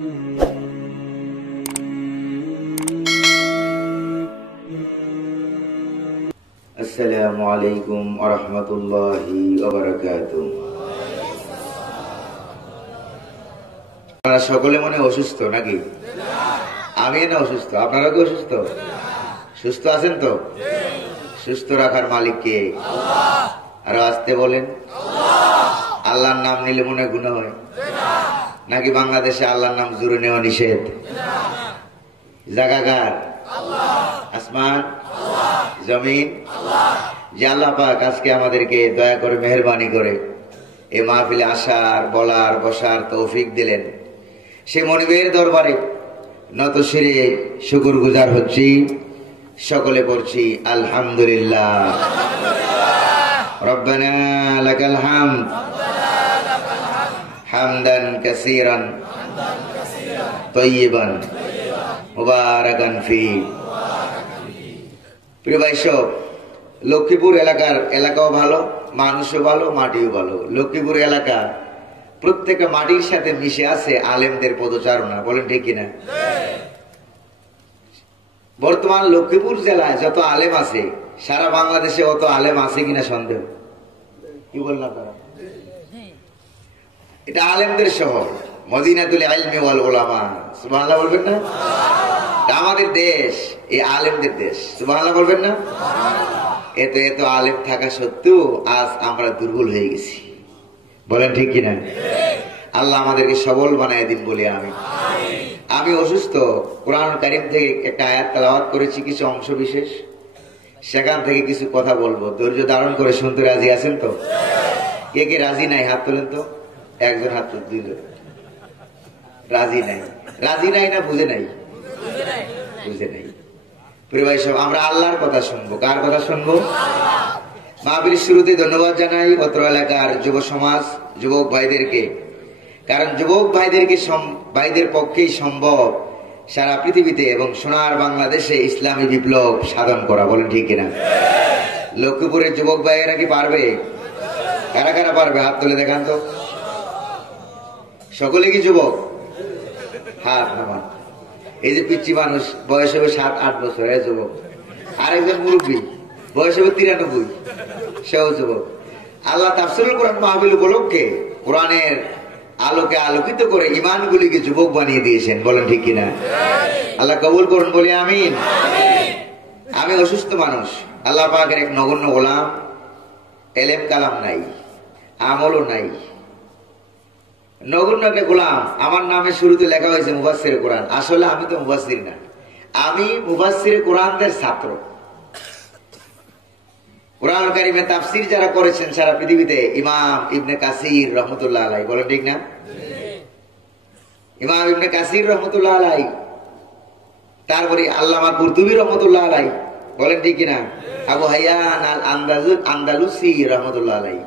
আসসালামু আলাইকুম ওয়া রাহমাতুল্লাহি ওয়া বারাকাতুহু। আপনারা সকলে মনে অসুস্থ নাকি? আমি না অসুস্থ, আপনারা কি অসুস্থ? সুস্থ আছেন তো? সুস্থ রাখার মালিক কে? আরো আসতে বলেন। আল্লাহর নাম নিলে মনে গুনাহ হয় নাকি? বাংলাদেশে আল্লাহর নাম জোরে নেওয়া নিষেধ। জাগাগার আসমান জমিন যে আল্লাহ পাক আজকে আমাদেরকে দয়া করে মেহেরবানি করে এই মাহফিলে আসার, বলার, বসার তৌফিক দিলেন, সে মনিবের দরবারে নত শিরে শুকর গুজার হচ্ছি। সকলে পড়ছি আলহামদুলিল্লাহ। রব্বানা লাকাল হামদ হামদান কাসীরান তাইয়িবান মুবারাকান ফি। প্রিয় ভাই সব, লক্ষ্মীপুর এলাকাও ভালো, মানুষও ভালো, মাটিও ভালো। লক্ষ্মীপুর এলাকা প্রত্যেকটা মাটির সাথে মিশে আছে আলেমদের পদচারণা, বলেন ঠিক কিনা? বর্তমান লক্ষ্মীপুর জেলায় যত আলেম আছে, সারা বাংলাদেশে অত আলেম আছে কিনা সন্দেহ। কি বললাম আপনারা? এটা আলেমদের শহর, মদিনাতুল ইলমি ওয়াল উলামা। সুবহানাল্লাহ বলবেন না? আমাদের দেশ এই আলেমদের দেশ। সুবহানাল্লাহ বলবেন না? এত আলেম থাকা সত্ত্বেও আজ আমরা দুর্বল হয়ে গেছি, বলেন ঠিক কিনা? আল্লাহ আমাদেরকে সবল বানায় দিন বলি আমি অসুস্থ। কোরআন কারীম থেকে একটা আয়াত তেলাওয়াত করেছি, কিছু অংশ বিশেষ, সেখান থেকে কিছু কথা বলবো। ধৈর্য ধারণ করে শুনতে রাজি আছেন তো? কে কে রাজি নাই হাত তোলেন তো। একজন হাত তুল, দুইজন। রাজি নাই? রাজি নাই না বুঝে নাই? বুঝে নাই। প্রিয় ভাই সব, আমরা আল্লাহর কথা শুনবো। কার কথা শুনবো? মাহফিলের শুরুতে ধন্যবাদ জানাই অত্র এলাকার যুব সমাজ, যুবক ভাইদেরকে। কারণ যুবক ভাইদের পক্ষেই সম্ভব সারা পৃথিবীতে এবং সোনার বাংলাদেশে ইসলামী বিপ্লব সাধন করা, বলেন ঠিক কিনা? লক্ষ্মীপুরের যুবক ভাইয়েরা কি পারবে? কারা কারা পারবে হাত তুলে দেখান তো। সকলে কি যুবক? হাত নামান। এই যে পিচ্ছি মানুষ, বয়স হবে 7-8 বছর, যুবক। আরেকজন মুরব্বী, বয়স হবে 93, সেও যুবক। আল্লাহ তাফসীরুল কোরআন মাহফিল উপলক্ষে কোরআনের আলোকে আলোকিত করে ইমানগুলিকে যুবক বানিয়ে দিয়েছেন, বলেন ঠিক কিনা? আল্লাহ কবুল করুন বলি আমিন। আমি অসুস্থ মানুষ, আল্লাহ পাকের এক নগণ্য গোলাম। এলেম কালাম নাই, আমলও নাই, নগণ্য একটা গোলাম। আমার নামে শুরুতে লেখা হয়েছে মুফাসসিরে কোরআন। আসলে আমি তো মুফাসসির না, আমি মুফাসসিরে কোরআনদের ছাত্র। কোরআন কারীমে তাফসীর যারা করেছেন সারা পৃথিবীতে, ইমাম ইবনে কাসির রহমতুল্লাহ আলাইহি, বলেন ঠিক না? ইমাম ইবনে কাসির রহমতুল্লাহ আলাইহি, তারপরে আল্লামা কুরতুবী রহমতুল্লাহ আলাইহি, বলেন ঠিক কিনা? আবু হায়ান আল আন্দালুসি রহমতুল্লাহ আলাইহি,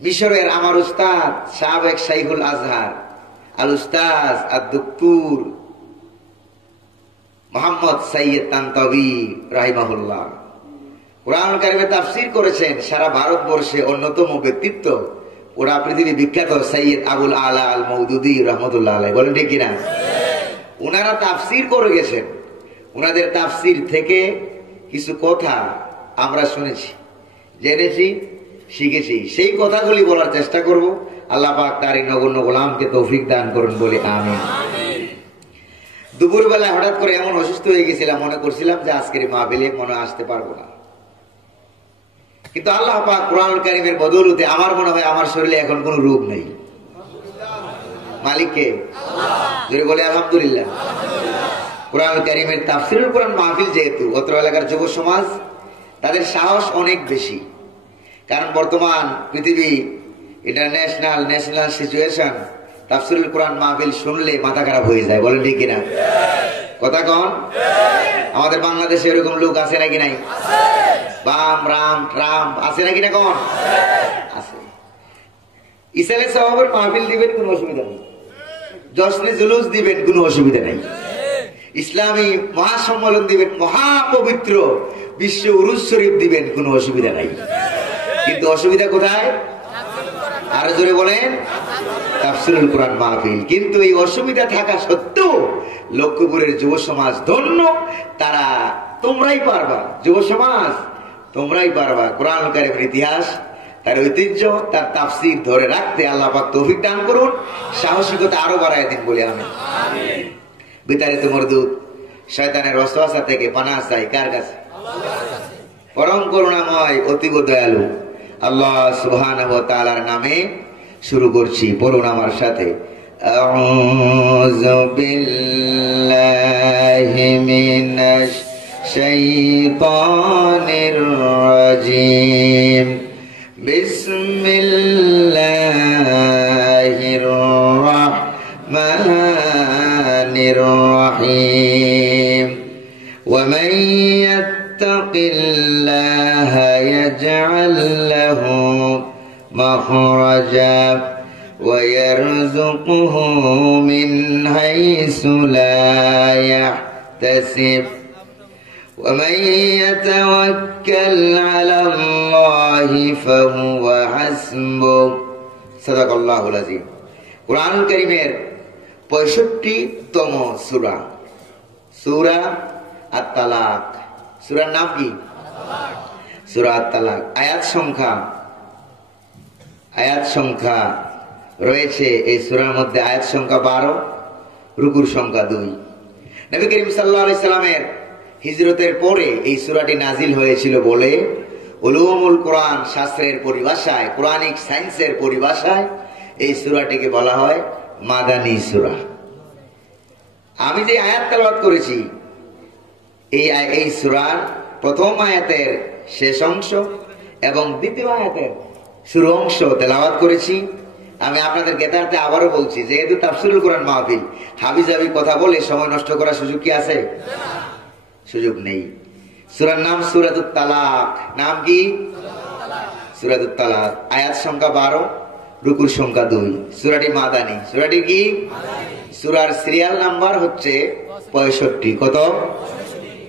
মিশরের আমার উস্তাদ সাবেক শাইখুল আজহার আল উস্তাজ আদ-দুকতুর মুহাম্মদ সাইয়্যিদ তানতাবী রাহিমাহুল্লাহ কোরআন কারীমে তাফসীর করেছেন। সারা ভারতবর্ষে অন্যতম ব্যক্তিত্ব, পুরা পৃথিবী বিখ্যাত সাইয়্যিদ আবুল আলা আল মওদুদী রাহমাতুল্লাহ আলাইহি, বলেন ঠিক কিনা? ওনারা তাফসীর করে গেছেন। ওনাদের তাফসীর থেকে কিছু কথা আমরা শুনেছি, জেনেছি, শিখেছি। সেই কথাগুলি বলার চেষ্টা করব। আল্লাহ পাক তার এই নগণ্য গোলামকে তৌফিক দান করুন বলে আমিন। দুপুর বেলায় হঠাৎ করে এমন অসুস্থ হয়ে গেছিলাম, মনে করছিলাম যে আজকের মাহফিলে মনে আসতে পারবো না। কিন্তু আল্লাহ পাক কোরআন কারীমের বদৌলতে আমার মনে হয় আমার শরীরে এখন কোনো রোগ নেই। মালিককে যদি বলে আলহামদুলিল্লাহ। কোরআন কারীমের তাফসীরুল কোরআন মাহফিল যেহেতু, অত্র এলাকার যুব সমাজ তাদের সাহস অনেক বেশি। কারণ বর্তমান পৃথিবী ন্যাশনাল সিচুয়েশন, তাফসীরুল কোরআন মাহফিল শুনলে মাথা খারাপ হয়ে যায়, বলেন ঠিক কিনা? কথা কন। আমাদের বাংলাদেশে এরকম লোক আছে নাকি নাই? বাম রাম ট্রাম্প আছে নাকি না? কোন আছে? ইসালে সাহাবের মাহফিল দিবেন, কোনো অসুবিধা নেই। জশ্নে জুলুস দিবেন, কোনো অসুবিধা নেই। ইসলামী মহাসম্মেলন দিবেন, মহাপবিত্র বিশ্ব উরুস শরীফ দিবেন, কোনো অসুবিধা নাই। কিন্তু অসুবিধা কোথায়? আরো জোরে বলেন। তাফসীরুল কোরআন মাহফিল। কিন্তু এই অসুবিধা থাকা সত্ত্বেও লক্ষ্মীপুরের যুব সমাজ ধন্য, তারা তোমরাই পারবা, যুব সমাজ তোমরাই পারবা কোরআন কারীমের ইতিহাস, তার ঐতিহ্য, তার তাফসীর ধরে রাখতে আল্লাহ পাক তৌফিক দান করুন, সাহসিকতা আরো বাড়ায় দিন বলে আমি বিতাড়িত মরদুদ শয়তানের ওয়াসওয়াসা থেকে পানাহ চাই কার কাছে? পরম করুণাময় অতীব দয়ালু আল্লাহ সুবহানাহু ওয়া তাআলার নামে শুরু করছি, পড়ুন আমার সাথে। আউযু বিল্লাহি মিনাশ শাইতানির রাজিম। বিসমিল্লাহির রাহমানির রহিম। ওয়া মান ইয়াত্তাকিল্লাহা ইয়াজআল লাহু মাখরাজা ওয়া ইয়ারযুকহু মিন হাইসু লা ইয়াহতাসিব। ومن يتوكل على الله فهو حسبه صدق الله العظيم। কুরআনুল কারীমের 65তম সূরা, সূরা আত-তালাক। সূরার নাম কি? সূরা আত-তালাক। আয়াত সংখ্যা রয়েছে এই সূরার মধ্যে, আয়াত সংখ্যা 12, রুকুর সংখ্যা 2। নবী করিম সাল্লাল্লাহু আলাইহি সাল্লামের হিজরতের পরে এই সূরাটি নাজিল হয়েছিল বলে উলুমুল কোরআন শাস্ত্রের পরিভাষায়, কোরআনিক সায়েন্সের পরিভাষায় এই সূরাটিকে বলা হয় মাদানী সূরা। আমি যে আয়াত তেলাওয়াত করেছি এই সূরার প্রথম আয়াতের শেষ অংশ এবং দ্বিতীয় আয়াতের শুরু অংশ তেলাওয়াত করেছি। আমি আপনাদের জ্ঞাতার্থে আবারও বলছি, যেহেতু তাফসীরুল কোরআন মাহফিল, হাবিজাবি কথা বলে সময় নষ্ট করার সুযোগ কি আছে? সুযোগ নেই। সূরার নাম সূরাতুত তালাক। নাম কি? সূরাতুত তালাক। আয়াত সংখ্যা 12, রুকুর সংখ্যা 2। সূরাটি মাদানী। সূরাটি কি? সূরার সিরিয়াল নাম্বার হচ্ছে 65। কত?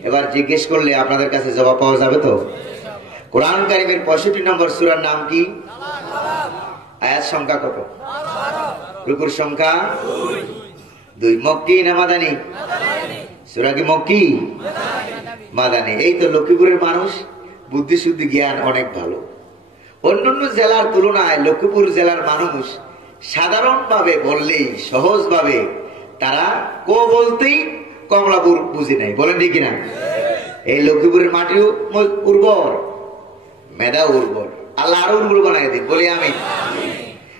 এবার জিজ্ঞেস করলে আপনাদের কাছে জবাব পাওয়া যাবে তো? কোরআন কারীমের 65 নম্বর সূরার নাম কি? আয়াত সংখ্যা কত? রুকুর সংখ্যা 2। মক্কি না মাদানী? সূরা কি মক্কি? মাদানী। এই তো লক্ষ্মীপুরের মানুষ বুদ্ধি শুদ্ধি জ্ঞান অনেক ভালো। অন্যান্য জেলার তুলনায় লক্ষ্মীপুর জেলার মানুষ সাধারণভাবে বললেই, সহজভাবে তারা বলতেই কমলাপুর বুঝি নাই, বলেন ঠিক কিনা? এই লক্ষ্মীপুরের মাটিও উর্বর, মেধা উর্বর, আল্লাহ আরো উর্বর বানাই দিন বলি আমি।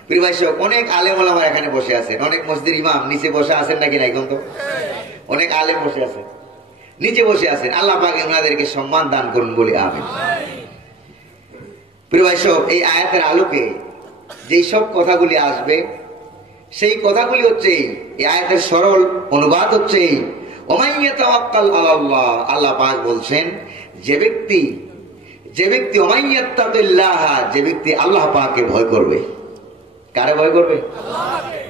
প্রিয় ভাই, অনেক আলেম ওলামা এখানে বসে আছেন, অনেক মসজিদের ইমাম নিচে বসে আছেন নাকি না? এখন তো অনেক আলেম বসে আছেন, নিচে বসে আছেন। আল্লাহ পাক ওনাদেরকে সম্মান দান করুন বলি আমিন। প্রিয় ভাই, এই আয়াতের আলোকে যেই সব কথাগুলি আসবে, সেই কথাগুলি হচ্ছে এই আয়াতের সরল অনুবাদ হচ্ছে ওমাইয়া তাওয়াক্কাল আলাল্লাহ। আল্লাহ পাক বলছেন, যে ব্যক্তি ওমাইয়াত্তাকিল্লাহ, যে ব্যক্তি আল্লাহ পাককে ভয় করবে। কারে ভয় করবে? আল্লাহকে।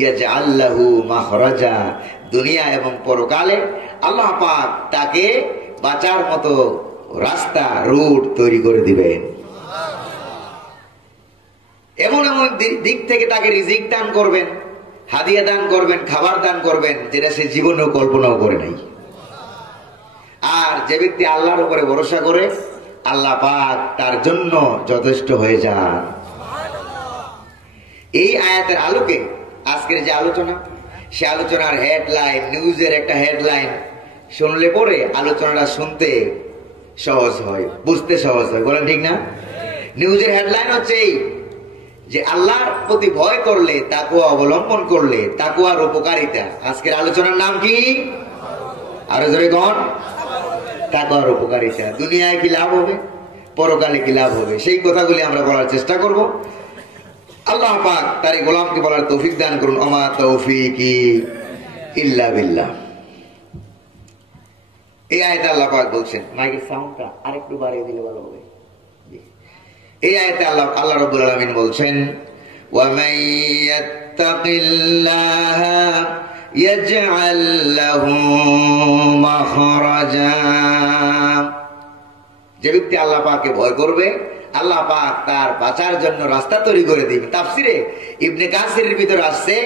ইয়াজআল লাহু মাখরাজা, দুনিয়া এবং পরকালে আল্লাহ পাক তাকে বাঁচার মতো রাস্তা, রুট তৈরি করে দিবেন। এমন এমন দিক থেকে তাকে রিজিক দান করবেন, হাদিয়া দান করবেন, খাবার দান করবেন, যেটা সে জীবনেও কল্পনাও করে নাই। আর যে ব্যক্তি আল্লাহর উপরে ভরসা করে, আল্লাহ পাক তার জন্য যথেষ্ট হয়ে যান। এই আয়াতের আলোকে আজকের যে আলোচনা, সে আলোচনার হেডলাইন, নিউজের একটা হেডলাইন শুনলে পরে আলোচনাটা শুনতে সহজ হয়, বুঝতে সহজ হয়, বলেন ঠিক না? নিউজের হেডলাইন হচ্ছে এই যে আল্লাহর প্রতি ভয় করলে, তাকওয়া অবলম্বন করলে তাকওয়ার উপকারিতা। আজকের আলোচনার নাম কি? আরো জোরে কোন? তাকওয়ার উপকারিতা। দুনিয়ায় কি লাভ হবে, পরকালে কি লাভ হবে, সেই কথাগুলি আমরা বলার চেষ্টা করব। আল্লাহ পাক তার এই গোলামকে বলার তৌফিক দান করুন। আমা তৌফিকি ইল্লা বিল্লাহ। এই আয়াতে আল্লাহ পাক বলছেন, মাইকের সাউন্ডটা আরেকটু বাড়িয়ে দিলে ভালো হবে। এই আয়াতে আল্লাহ রাব্বুল আলামিন বলছেন, ওয়া মান ইয়াত্তাকিল্লাহা ইয়াজআল লাহু মাখরাজা। যে ব্যক্তি আল্লাহ পাককে ভয় করবে, আল্লাহ পাক তার বাঁচার জন্য রাস্তা তৈরি করে দিবেন। তাফসিরে ইবনে কাসিরের ভিতরে আসছে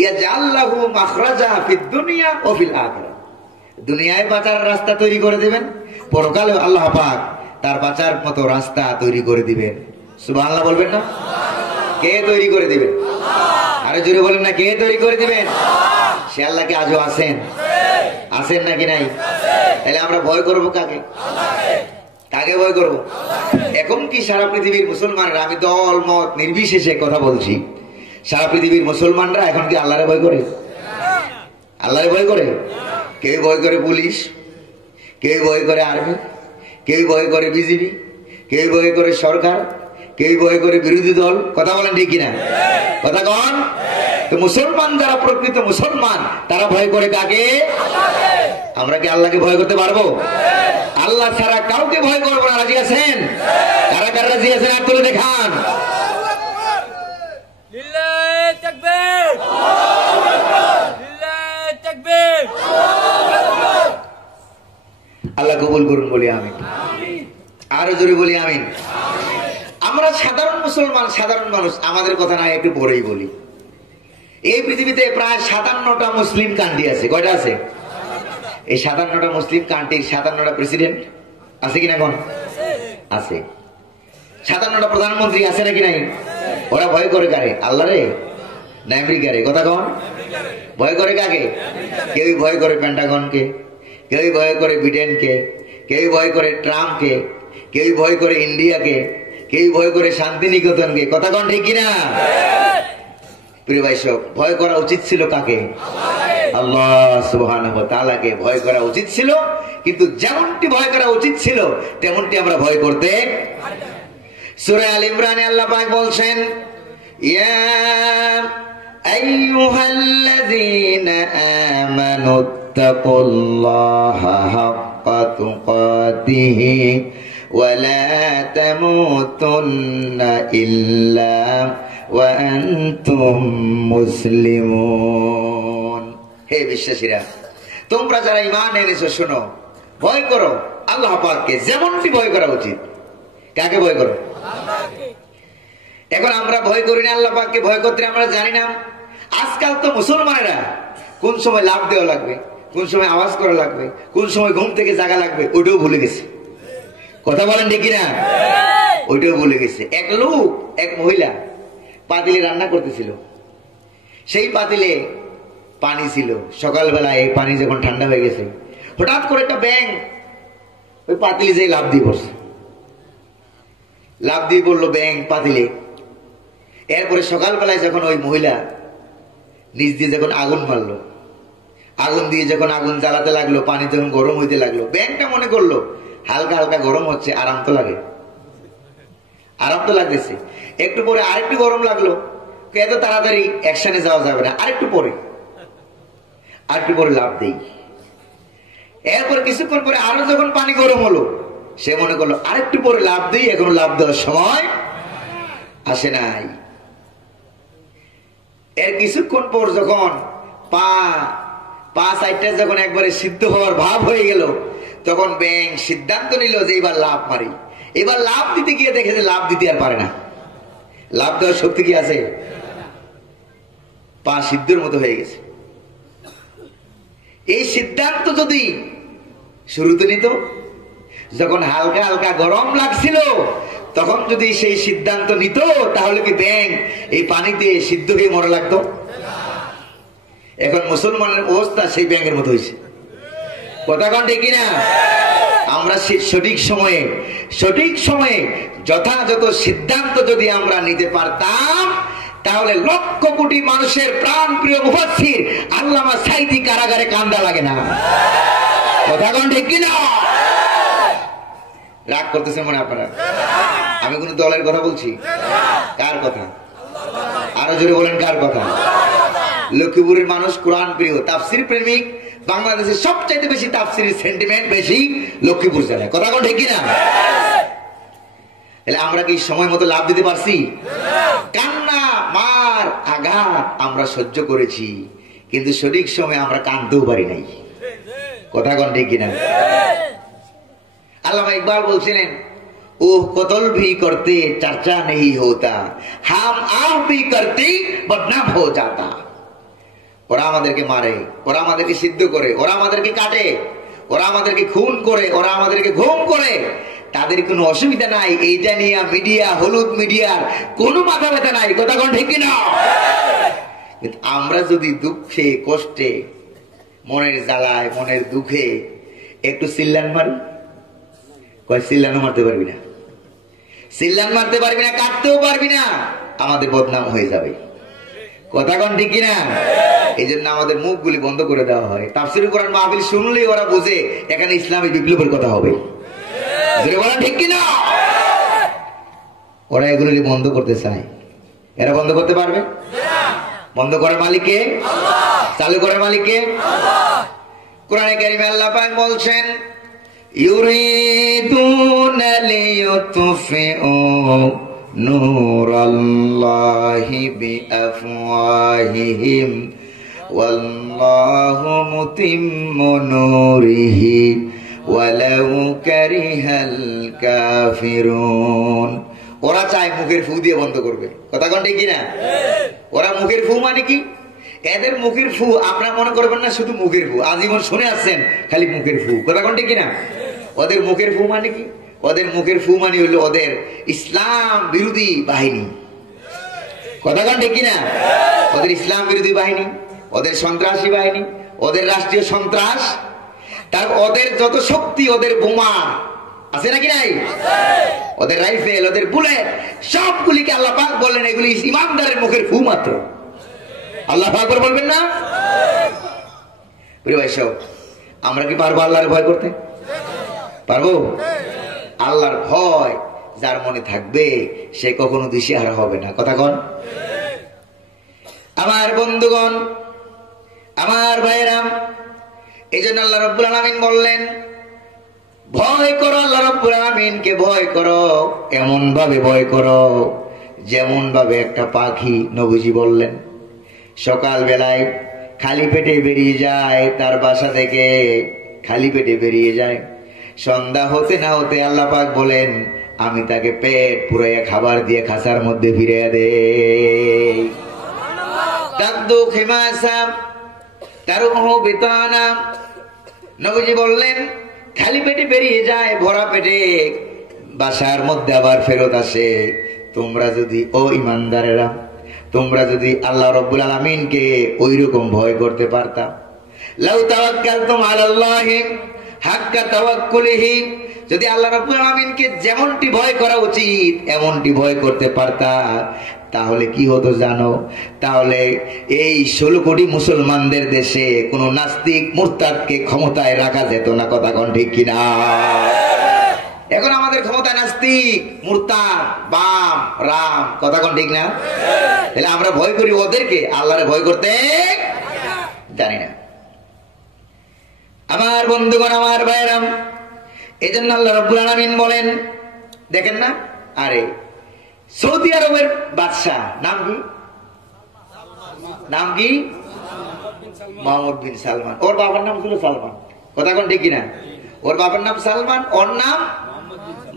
ইয়াজআল্লাহু মাখরাজা ফিদ দুনিয়া ওয়া ফিল আখিরাহ, দুনিয়ায় বাঁচার রাস্তা তৈরি করে দিবেন, পরকালে আল্লাহ পাক তার বাঁচার মতো রাস্তা তৈরি করে দিবেন। সুবহানাল্লাহ বলবেন না? কে তৈরি করে দিবেন? আরে জোরে বলেন না, কে তৈরি করে দিবেন? সে আল্লাহ কি আজও আছেন? আছেন নাকি নাই? তাহলে আমরা ভয় করবো কাকে? কাকে ভয় করবো? এখন কি সারা পৃথিবীর মুসলমানরা, আমি দল মত নির্বিশেষে কথা বলছি, সারা পৃথিবীর মুসলমানরা এখন কি আল্লাহরে ভয় করে? আল্লাহরে ভয় করে? কেউ ভয় করে পুলিশ, কেউ ভয় করে আর্মি, কেউ ভয় করে বিজেপি, কেউ ভয় করে সরকার, কেউ ভয় করে বিরোধী দল। কথা বলেন ঠিক কিনা? কথা কন। তো মুসলমান যারা প্রকৃত মুসলমান তারা ভয় করে কাকে? আমরা কি আল্লাহকে ভয় করতে পারবো? আল্লাহ ছাড়া কাউকে ভয় করবো না। রাজি আছেন? কারা কারা রাজি আছেন আর তুলে দেখান। আল্লাহ কবুল করুন বলি আমিন। আরো জোরে বলি আমিন। আমরা সাধারণ মুসলমান, সাধারণ মানুষ, আমাদের কথা না একটু পরেই বলি। এই পৃথিবীতে প্রায় 57টা মুসলিম কান্ট্রি আছে। কয়টা আছে? এই 57টা মুসলিম কান্ট্রির 57টা প্রেসিডেন্ট আছে কিনা? কোন আছে? 57টা প্রধানমন্ত্রী আছে নাকি নাই? ওরা ভয় করে কারে? আল্লাহ রে না আমেরিকারে? কথা কন। ভয় করে কাকে? কেউ ভয় করে পেন্টাগনকে, কেউ ভয় করে ব্রিটেনকে, কেউ ভয় করে ট্রাম্পকে, কেউ ভয় করে ইন্ডিয়াকে, কেউ ভয় করে শান্তিনিকেতনকে। কথা কন ঠিক কিনা? প্রিয় ভাই সব, ভয় করা উচিত ছিল কাকে? আল্লাহ সুবহানাহু ওয়া তাআলাকে ভয় করা উচিত ছিল। কিন্তু যেমনটি ভয় করা উচিত ছিল তেমনটি আমরা ভয় করতে। সূরা আল ইমরানে আল্লাহ পাক বলছেন, ইয়া আইয়ুহাল্লাযীনা আমানুত্তাকুল্লাহা হাক্কা তুকাতিহি ওয়া লা তামুতুন্না ইল্লা ওয়া আনতুম মুসলিমুন। হে বিশ্বাসীরা, তোমরা যারা ঈমান এনেছো শোনো, ভয় করো আল্লাহ পাককে যেমনটি ভয় করা উচিত। কাকে ভয় করো? আল্লাহকে। এখন আমরা ভয় করি না আল্লাহ পাককে, ভয় করতে আমরা জানি না। আজকাল তো মুসলমানেরা কোন সময় লাভ দেওয়া লাগবে, কোন সময় আওয়াজ করা লাগবে, কোন সময় ঘুম থেকে জাগা লাগবে ওইটাও ভুলে গেছে। কথা বলেন ঠিক কিনা? ওইটাও ভুলে গেছে। এক লোক, এক মহিলা পাতিলে রান্না করতেছিল, সেই পাতিলে পানি ছিল। সকালবেলায় এই পানি যখন ঠান্ডা হয়ে গেছে, হঠাৎ করে একটা ব্যাঙ ওই পাতিলে যেয়ে লাফ দিয়ে পড়ছে। লাফ দিয়ে পড়লো ব্যাঙ পাতিলে। এরপরে সকালবেলায় যখন ওই মহিলা নিচ দিয়ে যখন আগুন মারলো, আগুন দিয়ে যখন আগুন জ্বালাতে লাগলো, পানি যখন গরম হইতে লাগলো, ব্যাঙটা মনে করলো হালকা হালকা গরম হচ্ছে, আরাম তো লাগে, আরাম তো লাগতেছে। একটু পরে আরেকটু গরম লাগলো, এত তাড়াতাড়ি অ্যাকশনে যাওয়া যাবে না, আরেকটু পরে লাভ দেই। এরপর কিছুক্ষণ পরে আরো যখন পানি গরম হলো, সে মনে করলো আরেকটু পরে লাভ দেই, এখনো লাভ দেওয়ার সময় আসে নাই। এর কিছুক্ষণ পর যখন পা সাইডটা যখন একবারে সিদ্ধ হওয়ার ভাব হয়ে গেল, তখন ব্যাঙ সিদ্ধান্ত নিল যে এবার লাভ মারি। এবার লাভ দিতে গিয়ে দেখে যে লাভ দিতে আর পারে না, লাভ দেওয়ার শক্তি কি আছে? পা সিদ্ধর মতো হয়ে গেছে। এই সিদ্ধান্ত যদি শুরুতে নিত, যখন হালকা হালকা গরম লাগছিল তখন যদি সেই সিদ্ধান্ত নিত, তাহলে কি ব্যাঙ এই পানিতে সিদ্ধ হয়ে মরা লাগতো? এখন মুসলমানের অবস্থা সেই ব্যাঙের মতো হয়েছে। কথা কন ঠিক কিনা? আমরা সঠিক সময়ে যথাযথ সিদ্ধান্ত যদি আমরা নিতে পারতাম, তাহলে লক্ষ কোটি মানুষের প্রাণ প্রিয় মুফাসসির আল্লামা সাঈদী কারাগারে কান্দা লাগে না। কথা কন ঠিক কিনা? রাগ করতেছেন মনে আপনারা? আমি কোন দলের কথা বলছি? কার কথা? আরো জোরে বলেন, কার কথা? লক্ষ্মীপুরের মানুষ কোরআন প্রিয়, তাফসির প্রেমিক। বাংলাদেশের সবচাইতে বেশি তাফসিরের সেন্টিমেন্ট বেশি লক্ষ্মীপুর জেলায়। কথা কন ঠিক কিনা? তাহলে আমরা কি সময় মতো লাভ দিতে পারছি? কান্না, মার, আঘাত আমরা সহ্য করেছি, কিন্তু সঠিক সময় আমরা কাঁদতেও পারি নাই। কথা কন ঠিক কিনা? আল্লামা ইকবাল বলছিলেন, ओह कत्ल भी करते चर्चा नहीं होता, हम आप भी करते बदनाम हो जाता। ওরা আমাদেরকে মারে, ওরা আমাদেরকে সিদ্ধ করে, ওরা আমাদেরকে কাটে, ওরা আমাদেরকে খুন করে, ওরা আমাদেরকে ঘুম করে, তাদের কোনো অসুবিধা নাই। এইটা নিয়ে মিডিয়া, হলুদ মিডিয়ার কোনো মাথা ব্যথা নাই। কথা কোন ঠিক কিনা? কিন্তু আমরা যদি দুঃখে কষ্টে, মনের জ্বালায়, মনের দুঃখে একটু চিল্লান মারি, কয় চিল্লানো মারতে পারবি না, চিল্লান মারতে পারবি না, কাটতেও পারবি না, আমাদের বদনাম হয়ে যাবে। কথা কোন ঠিক কিনা? এই জন্য আমাদের মুখগুলি বন্ধ করে দেওয়া হয়। তাফসীরুল কোরআন মাহফিল শুনলেই ওরা বোঝে এখানে ইসলামী বিপ্লবের কথা হবে। ঠিক কিনা? ওরা এগুলি বন্ধ করতে চায়। এরা বন্ধ করতে পারবে? বন্ধ করার মালিককে, চালু করার মালিককে। কোরআনে কারিমে আল্লাহ পাক বলছেন, ইউরিদুনা লিয়ুতফিউ নূরাল্লাহি বিআফওয়াহিহিম ওয়াল্লাহু মুতিম্মু নূরিহি ওয়ালাউ কারিহাল কাফিরুন। ওরা চায় মুখের ফু দিয়ে বন্ধ করবে। কথা কোন ঠিক কিনা? ওরা মুখের ফু মানে কি? এদের মুখের ফু আপনারা মনে করবেন না শুধু মুখের ফু, আজীবন শুনে আসছেন খালি মুখের ফু। কথা কোন ঠিক কিনা? ওদের মুখের ফু মানে কি? ওদের মুখের ফু মানে হলো ওদের ইসলাম বিরোধী বাহিনী। কথা কোন ঠিক কিনা? ওদের ইসলাম বিরোধী বাহিনী, ওদের সন্ত্রাসী বাহিনী, ওদের রাষ্ট্রীয় সন্ত্রাস, তার ওদের যত শক্তি, ওদের বোমা আছে নাকি নাই, ওদের রাইফেল, ওদের বুলেট, সবগুলিকে আল্লাহ পাক বললেন এগুলি ইমানদারের মুখের ফু মাত্র। আল্লাহ পাক বলবেন না? প্রিয় ভাই সব, আমরা কি পারবো আল্লাহর ভয় করতে? পারবো? আল্লাহর ভয় যার মনে থাকবে সে কখনো দিশেহারা হবে না। কথা কন? আমার বন্ধুগণ, আমার ভাইরাম, এই জন্য আল্লাহ রাব্বুল আলামিন বললেন ভয় করো, আল্লাহ রাব্বুল আলামিনকে ভয় করো, এমন ভাবে ভয় করো যেমন ভাবে একটা পাখি, নবীজি বললেন সকাল বেলায় খালি পেটে বেরিয়ে যায়, তার বাসা থেকে খালি পেটে বেরিয়ে যায়, সন্ধ্যা হতে না হতে আল্লাহ পাক বলেন আমি তাকে পেট পুরাইয়া খাবার দিয়ে খাঁচার মধ্যে ফিরিয়ে দেই। তাকদু খিমাসা তারুহু বিতানা, নবীজি বললেন খালি পেটে বেরিয়ে যায়, ভরা পেটে বাসার মধ্যে আবার ফেরত আসে। তোমরা যদি, ও ইমানদারেরা, তোমরা যদি আল্লাহ রাব্বুল আলামিনকে ওইরকম ভয় করতে পারতাম, লাউ তাওয়াক্কালতুম আলাল্লাহি হাক্কা তাওয়াক্কুলিহি, যদি আল্লাহ রাব্বুল আলামিনকে যেমনটি ভয় করা উচিত এমনটি ভয় করতে পারতা, তাহলে কি হতো জানো? তাহলে এই 16 কোটি মুসলমানদের দেশে কোন নাস্তিক মুরতাদকে ক্ষমতায় রাখা যেত না। কথা কোন ঠিক কিনা? এখন আমাদের ক্ষমতায় নাস্তিক, মুরতাদ, বাম, রাম। কথা কোন ঠিক না? তাহলে আমরা ভয় করি ওদেরকে, আল্লাহরে ভয় করতে জানি না। আমার বন্ধুগণ, আমার ভাইরাম, এই জন্য আল্লাহ রাব্বুল আলামিন বলেন, দেখেন না, আরে সৌদি আরবের বাদশাহ নাম কি? নাম কি? মোহাম্মদ বিন সালমান। ওর বাবার নাম ছিল সালমান। কথা কোন ঠিক কিনা? ওর বাবার নাম সালমান, ওর নাম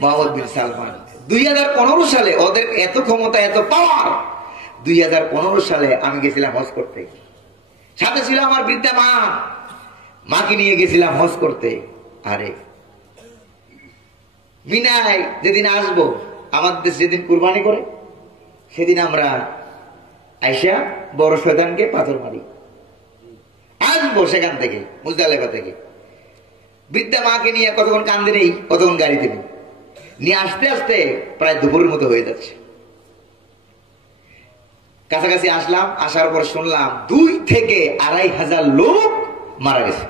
মোহাম্মদ বিন সালমান। 2015 সালে ওদের এত ক্ষমতা, এত পাওয়ার। 2015 সালে আমি গেছিলাম হজ করতে, সাথে ছিল আমার বৃদ্ধা মা, মাকে নিয়ে গেছিলাম হজ করতে। আরে মিনায় যেদিন আসবো, আমাদের যেদিন কুরবানি করে সেদিন আমরা আইসা বড় শয়তানকে পাথর মারি, আসবো সেখান থেকে মুজদালিফা থেকে। বৃদ্ধা মাকে নিয়ে কতক্ষণ কান্দে নেই, কতক্ষণ গাড়িতে নেই, নিয়ে আসতে আসতে প্রায় দুপুরের মতো হয়ে যাচ্ছে। কাছাকাছি আসলাম, আসার পর শুনলাম 2 থেকে 2,500 লোক মারা গেছে।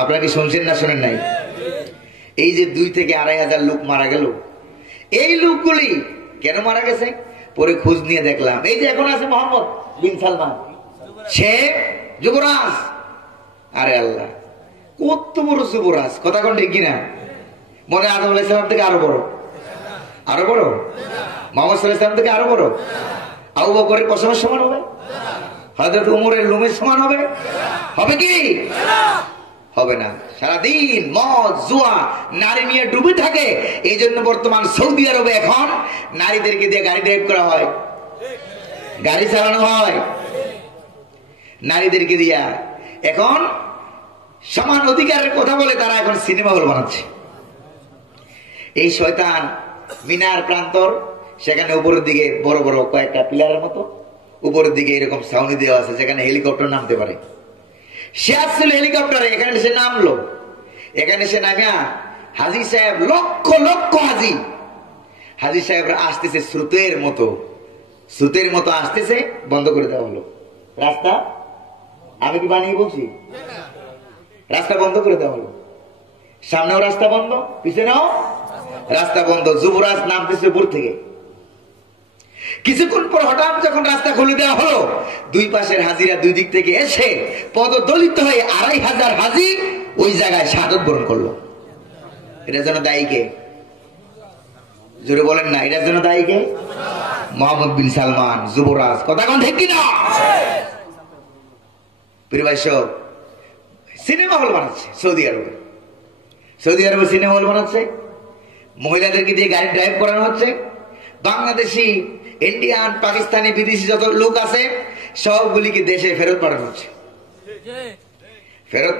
আপনারা কি শুনছেন না শুনেন নাই? এই যে 2 থেকে 2,500 লোক মারা গেল, এই লোকগুলি কেন মারা গেছে? পরে খোঁজ নিয়ে দেখলাম এই যে এখন আছে মোহাম্মদ বিন সালমান, সে যুবরাজ। আরে আল্লাহ, কত বড় যুবরাজ! কথা কোন ঠিক কিনা? মনে আদম আলাইহিস সালাম থেকে আরো বড়, আরো বড়, মুহাম্মদ সাল্লাল্লাহু আলাইহি ওয়াসাল্লাম থেকে আরো বড়। আবু বকরের কসমের সমান হবে? হযরত উমরের লুমের সমান হবে? হবে কি? হবে না। সারাদিন মদ জুয়া নারী নিয়ে ডুবে থাকে। এই জন্য বর্তমান সৌদি আরবে এখন নারীদেরকে দিয়ে গাড়ি ড্রাইভ করা হয়, গাড়ি চালানো হয় নারীদেরকে দিয়া। এখন সমান অধিকারের কথা বলে তারা এখন সিনেমা হল বানাচ্ছে। এই শয়তান মিনার প্রান্তর, সেখানে উপরের দিকে বড় বড় কয়েকটা পিলারের মতো উপরের দিকে এরকম ছাউনি দেওয়া আছে যেখানে হেলিকপ্টার নামতে পারে। সে আসছিল হেলিকপ্টারে, এখানে সে নামলো। এখানে সে নামিয়া হাজী সাহেব, লক্ষ লক্ষ হাজী সাহেবরা আসতেছে স্রোতের মতো আসতেছে। বন্ধ করে দেওয়া হলো রাস্তা। আমি কি বানিয়ে বলছি? রাস্তা বন্ধ করে দেওয়া হলো। সামনেও রাস্তা বন্ধ, পিছনেও রাস্তা বন্ধ। যুবরাজ নামতেছে উপর থেকে। কিছুক্ষণ পর হঠাৎ যখন রাস্তা খুলে দেওয়া হলো, দুই পাশের হাজিরা দুই দিক থেকে এসে পদদলিত হয়ে 2500 হাজি ওই জায়গায় শাহাদাত বরণ করলো। এটা যেন দায়ী কে? জোরে বলেন না, এটার জন্য দায়ী কে? মোহাম্মদ বিন সালমান, যুবরাজ। কথা কোন ঠিক কিনা? সিনেমা হল বানাচ্ছে সৌদি আরবে। সিনেমা হল বানাচ্ছে, মহিলাদেরকে দিয়ে গাড়ি ড্রাইভ করানো হচ্ছে। বাংলাদেশি, ইন্ডিয়ান, পাকিস্তানি, বিদেশি যত লোক আছে সবগুলিকে দেশে ফেরত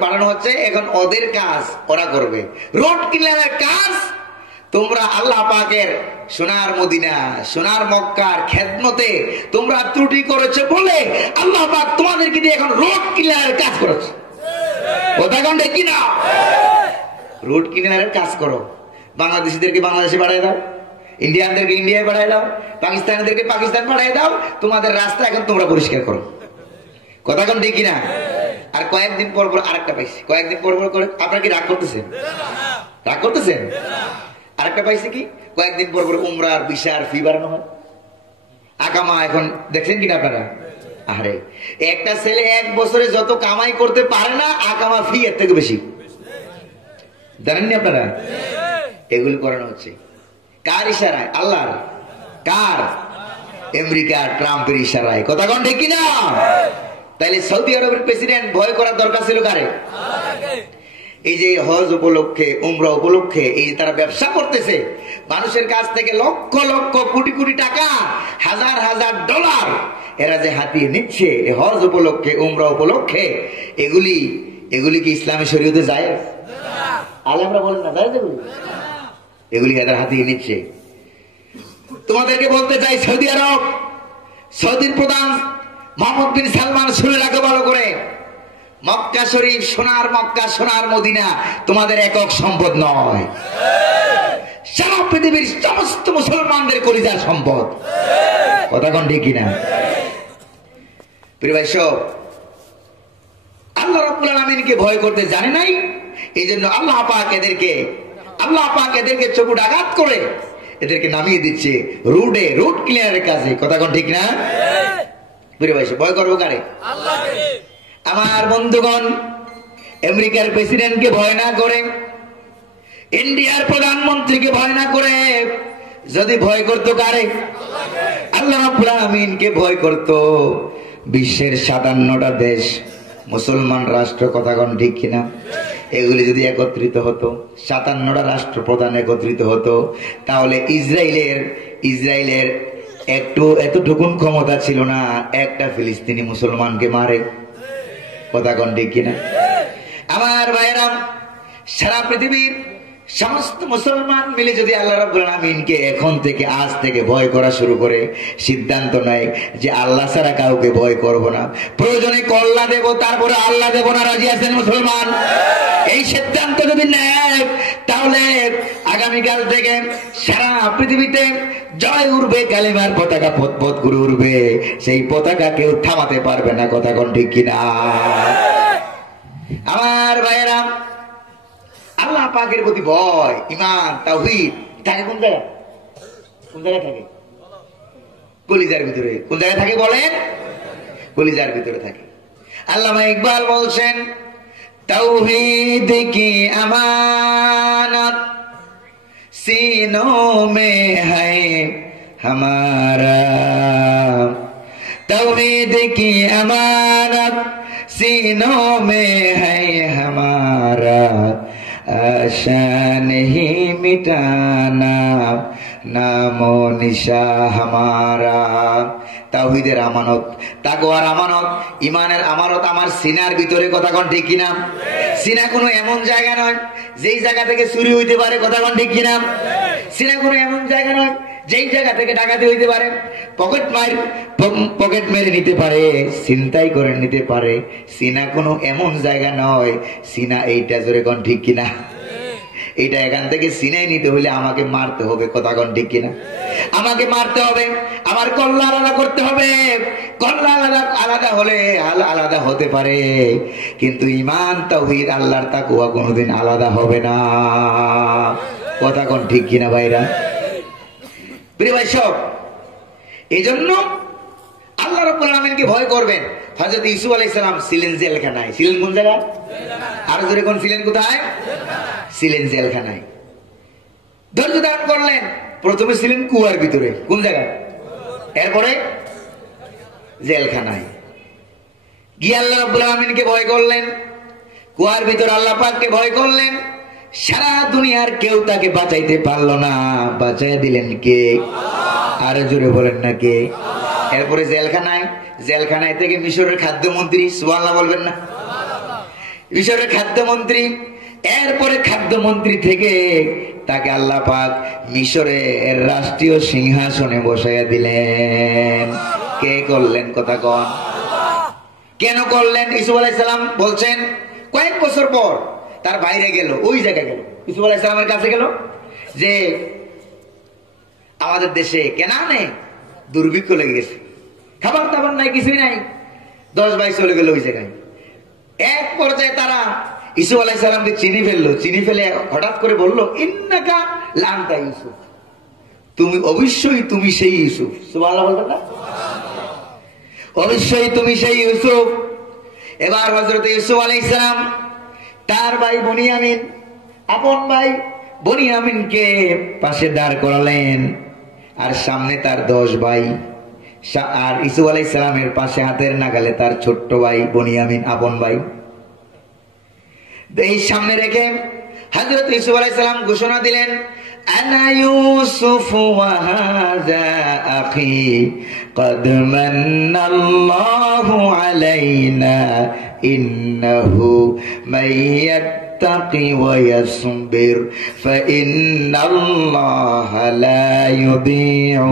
পাঠানো হচ্ছে। এখন ওদের কাজ ওরা করবে, রোড ক্লিয়ারের কাজ। তোমরা আল্লাহ পাকের সোনার মদিনা, সোনার মক্কার খেদমতে তোমরা ত্রুটি করেছে বলে আল্লাহ পাক তোমাদেরকে দিয়ে এখন রোড ক্লিয়ারের কাজ করেছে। কথা কোন ঠিক কিনা? রোড ক্লিয়ারের কাজ করো। বাংলাদেশিদেরকে বাংলাদেশে পাঠিয়ে দাও, ইন্ডিয়ানদেরকে ইন্ডিয়ায় পাঠিয়ে দাও, পাকিস্তানিদেরকে পাকিস্তান পাঠিয়ে দাও। তোমাদের রাস্তা এখন তোমরা পরিষ্কার করো। কথা কোন ঠিক কিনা? আর কয়েকদিন পর আরেকটা পাইছি, কয়েকদিন পর করে। আপনারা কি রাগ করতেছেন? আরেকটা পাইছি কি, কয়েকদিন পর উমরার ভিসার ফি বাড়ানো হয়। আকামা এখন দেখছেন কিনা আপনারা? আরে একটা ছেলে 1 বছরে যত কামাই করতে পারে না, আকামা ফি এর থেকে বেশি। জানেননি আপনারা? এগুলি করানো হচ্ছে কার ইশারায়? আল্লাহর। কার? আমেরিকা ট্রাম্পের ইশারায়। কথা কোন ঠিক কিনা? তাইলে সৌদি আরবের প্রেসিডেন্ট ভয় করার দরকার ছিল কারে? এই যে হজ উপলক্ষে, উমরা উপলক্ষে এই তারা ব্যবসা করতেছে, মানুষের কাছ থেকে লক্ষ লক্ষ কোটি কোটি টাকা, হাজার হাজার ডলার এরা যে হাতিয়ে নিচ্ছে হজ উপলক্ষে, উমরা উপলক্ষে, এগুলি কি ইসলামী শরীয়তে যায়? আলেমরা বলেন না যায়? এগুলি এদের হাতিয়ে নিচ্ছে। তোমাদেরকে বলতে চাই, সৌদি আরব, সৌদির প্রধান মোহাম্মদ বিন সালমান, শুনে রাখো ভালো করে, মক্কা শরীফ, সোনার মক্কা, সোনার মদিনা তোমাদের একক সম্পদ নয়। সারা পৃথিবীর সমস্ত মুসলমানদের কলিজার সম্পদ। কথা কোন ঠিক কিনা? প্রিয় ভাই সব, আল্লাহ রাব্বুল আলামিনকে ভয় করতে জানে নাই, এই জন্য আল্লাহ পাক এদেরকে চকুট আঘাত করে এদেরকে নামিয়ে দিচ্ছে রুট ক্লিয়ারের কাজে। কথা কোন ঠিক না? প্রিয় ভাই সব, ভয় করবো কারে? আল্লাহকে। আমার বন্ধুগণ, আমেরিকার প্রেসিডেন্টকে ভয় না করে, ইন্ডিয়ার প্রধানমন্ত্রীকে ভয় না করে যদি ভয় করতো কারে? আল্লাহ রাব্বুল আমিনকে ভয় করতো বিশ্বের 57টা দেশ মুসলমান রাষ্ট্র। কথা কোন ঠিক কিনা? এগুলি যদি একত্রিত হতো, 57টা রাষ্ট্রপ্রধান একত্রিত হতো, তাহলে ইসরায়েলের এতটুকুন ক্ষমতা ছিল না একটা ফিলিস্তিনি মুসলমানকে মারে। কথা কোন ঠিক কিনা? আমার ভাইয়েরা, সারা পৃথিবীর সমস্ত মুসলমান মিলে যদি আল্লাহ রাব্বুল আমিনকে এখন থেকে, আজ থেকে ভয় করা শুরু করে, সিদ্ধান্ত নেয় যে আল্লাহ ছাড়া কাউকে ভয় করব না, প্রয়োজনে কল্লা দেব, তারপরে আল্লাহ দেব না, রাজি আছেন মুসলমান? এই সিদ্ধান্ত যদি নেয়, তাহলে আগামীকাল থেকে সারা পৃথিবীতে জয় উঠবে, কালিমার পতাকা পথ করে উঠবে। সেই পতাকা কেউ থামাতে পারবে না। কথা কোন ঠিক কিনা? আমার ভাইয়েরা, আল্লাহ পাকের প্রতি ভয়, ঈমান, তাওহীদ থাকে কোন জায়গায়? থাকে কলিজার ভিতরে। কোন জায়গায় থাকে বলেন? কলিজার ভিতরে থাকে। আল্লামা ইকবাল বলছেন, তাওহীদ কি আমানত सीनों में है हमारा, तौहीद की अमानत सीनों में है हमारा आशा नहीं मिटाना नामो निशा हमारा। তাওহীদের আমানত, তাকওয়ার আমানত, ঈমানের আমানত আমার সিনার ভিতরে, কথা কোন ঠিক কিনা? সিনা কোনো এমন জায়গা নয় যেই জায়গা থেকে চুরি হইতে পারে, কথা কোন ঠিক কিনা? সিনা কোনো এমন জায়গা নয় যেই জায়গা থেকে ডাকাতি হইতে পারে, পকেট মেরে নিতে পারে, ছিনতাই করে নিতে পারে। সিনা কোনো এমন জায়গা নয়। সিনা এইটা, জোরে কোন ঠিক কিনা? এটা এখান থেকে সিনাই নিতে হলে আমাকে মারতে হবে, কথা কোন ঠিক কিনা? আমাকে মারতে হবে, আমার কল্লা আলাদা করতে হবে। কল্লা আলাদা হলে আলাদা হতে পারে, কিন্তু ঈমান তাওহীদ আল্লাহর তাকওয়া কোনোদিন আলাদা হবে না, কথা কোন ঠিক কিনা ভাইরা? প্রিয় ভাই সব, এই জন্য আল্লাহ রাব্বুল আলামিনকে ভয় করবেন। হযরত ইউসুফ আলাইহিস সালাম ছিলেন জেলখানায়। ছিলেন কোন জায়গায়? আর জোরে কোন ছিলেন কোথায়? ছিলেন জেলখানায়। ধৈর্য ধারণ করলেন। প্রথমে ছিলেন কুয়ার ভিতরে, কোন জায়গায়? এরপরে জেলখানায় গিয়ে আল্লাহ রাব্বুল আলামিনকে ভয় করলেন। কুয়ার ভিতরে আল্লাহ পাককে ভয় করলেন। সারা দুনিয়ার কেউ তাকে বাঁচাইতে পারলো না, বাঁচাই দিলেন কে? আরো জোরে বলেন না কে? এরপরে জেলখানায় থেকে মিশরের খাদ্যমন্ত্রী, সুবহানাল্লাহ বলবেন না? মিশরের খাদ্যমন্ত্রী, এরপরে খাদ্যমন্ত্রী থেকে তাকে আল্লাহ পাক মিশরের রাষ্ট্রীয় সিংহাসনে বসাইয়া দিলেন। কে করলেন, কথা কন? কেন করলেন? ইউসুফ আলাইহিস সালাম বলছেন কয়েক বছর পর তার বাইরে গেল, ওই জায়গায় গেল, ইউসুফ আলাইহিস সালামের কাছে গেল যে আমাদের দেশে কেনানে দুর্ভিক্ষ লেগে গেছে, খাবার দাবার নাই, কিছুই নাই। 10 ভাই চলে গেল ওই জায়গায়। এক পর্যায়ে তারা ইউসুফ আলাইহিস সালামকে চিনি ফেললো। চিনি ফেলে হঠাৎ করে বলল, ইন্নাকা লান্তা ইউসুফ, তুমি অবশ্যই তুমি সেই ইউসুফ। সুবহানাল্লাহ বলবেন না? অবশ্যই তুমি সেই ইউসুফ। এবার হযরত ইউসুফ আলাইহিস সালাম তার ভাই বনিয়ামিন, আপন ভাই বনিয়ামিনকে পাশে দাঁড় করালেন, আর সামনে তার 10 ভাই, আর ইউসুফ আলাইহিস সালামের পাশে হাতের নাগালে তার ছোট্ট ভাই বনিয়ামিন, আপন ভাই। এই সামনে রেখে হযরত ইউসুফ আলাইহিস সালাম ঘোষণা দিলেন, আনা ইউসুফ ওয়া হাযা আখি قد من الله علينا إنه من يتقي ويصبر فإن الله لا يضيع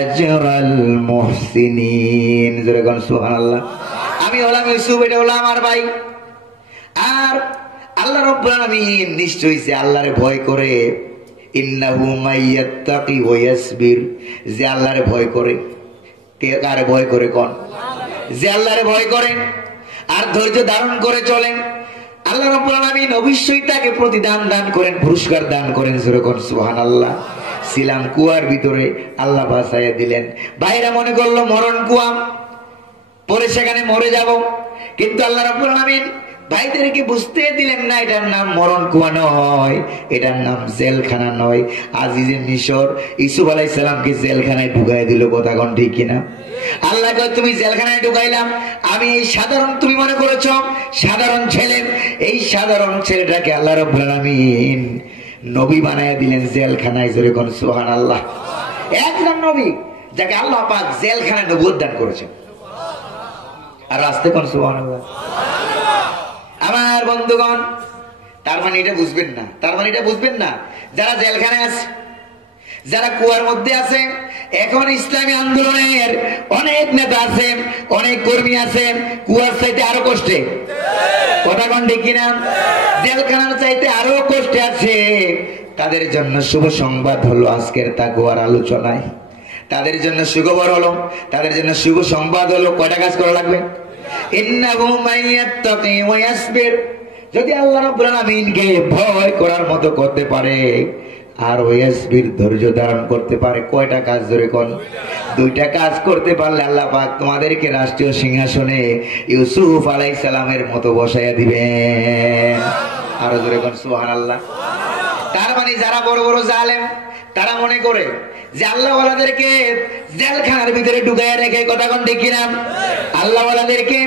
أجر المحسنين سبحان الله আমি হলাম ইউসুফ, এটা হলো আমার ভাই। আর আল্লাহ রাব্বুল আলামিন নিশ্চয়ই যে আল্লাহরে ভয় করে, ইন্নাহু মাইয়াত্তাকি ওয়া ইয়াসবির, যে আল্লাহরে ভয় করে। কে কারে ভয় করে? কোন? যে আল্লাহরে ভয় করেন আর ধৈর্য ধারণ করে চলেন, আল্লাহ রাব্বুল আলামিন অবশ্যই তাকে প্রতিদান দান করেন, পুরস্কার দান করেন। যেরকম সুবহানাল্লাহ। ছিলাম কুয়ার ভিতরে, আল্লাহ বাঁচাইয়া দিলেন। ভাইরা মনে করলো মরণ কুয়া, পরে সেখানে মরে যাব, কিন্তু আল্লাহ রাব্বুল আলামিন ভাইদেরকে বুঝতে দিলেন না, এটার নাম মরণ কুয়া নয়, এটার নাম জেলখানা নয়। আজিজে মিশর ইউসুফ আলাইহিস সালামকে জেলখানায় ঢুকাই দিল, কথা কোন ঠিক কিনা? আল্লাহ কয়, তুমি জেলখানায় ঢুকাইলাম, আমি এই সাধারণ, তুমি মনে করেছো সাধারণ ছেলে, এই সাধারণ ছেলেটাকে আল্লাহ রাব্বুল আলামিন নবী বানায়া দিলেন জেলখানায়। জোরে কোন সুবহানাল্লাহ। একজন নবী যাকে আল্লাহ পাক জেলখানায় নবুয়ত দান করেছেন। আর আসতে কোন সুবহানাল্লাহ। আমার বন্ধুগণ, তার মানে এটা বুঝবেন না, তার মানে এটা বুঝবেন না যারা জেলখানায় আছে, যারা কুয়ার মধ্যে আছে, এখন ইসলামী আন্দোলনের অনেক নেতা আছে, অনেক কর্মী আছে, কুয়ার চাইতে আরো কষ্টে, কথা কোন ঠিক কিনা? জেলখানার চাইতে আরো কষ্টে আছে। তাদের জন্য শুভ সংবাদ হলো আজকের তাকওয়ার আলোচনায়, তাদের জন্য সুখবর হলো, তাদের জন্য শুভ সংবাদ হলো, কয়টা কাজ করা লাগবে? ইন্নাহু মাইয়াত্তাকি ওয়া ইয়াসবির, যদি আল্লাহ রাব্বুল আলামিনকে ভয় করার মতো করতে পারে আর ওয়াসবির ধৈর্য ধারণ করতে পারে, কয়টা কাজ ধরে কোন? 2টা কাজ করতে পারলে আল্লাহ পাক তোমাদেরকে রাষ্ট্রীয় সিংহাসনে ইউসুফ আলাইহিস সালামের মতো বসাইয়া দিবেন। আর জোরে কোন সুবহানাল্লাহ। তার মানে যারা বড় বড় জালেম, তারা মনে করে যে আল্লাহ ওয়ালাদেরকে জেলখানার ভিতরে ঢুকায় রেখে, কথা কোন ঠিক কিনা? আল্লাহ ওয়ালাদেরকে,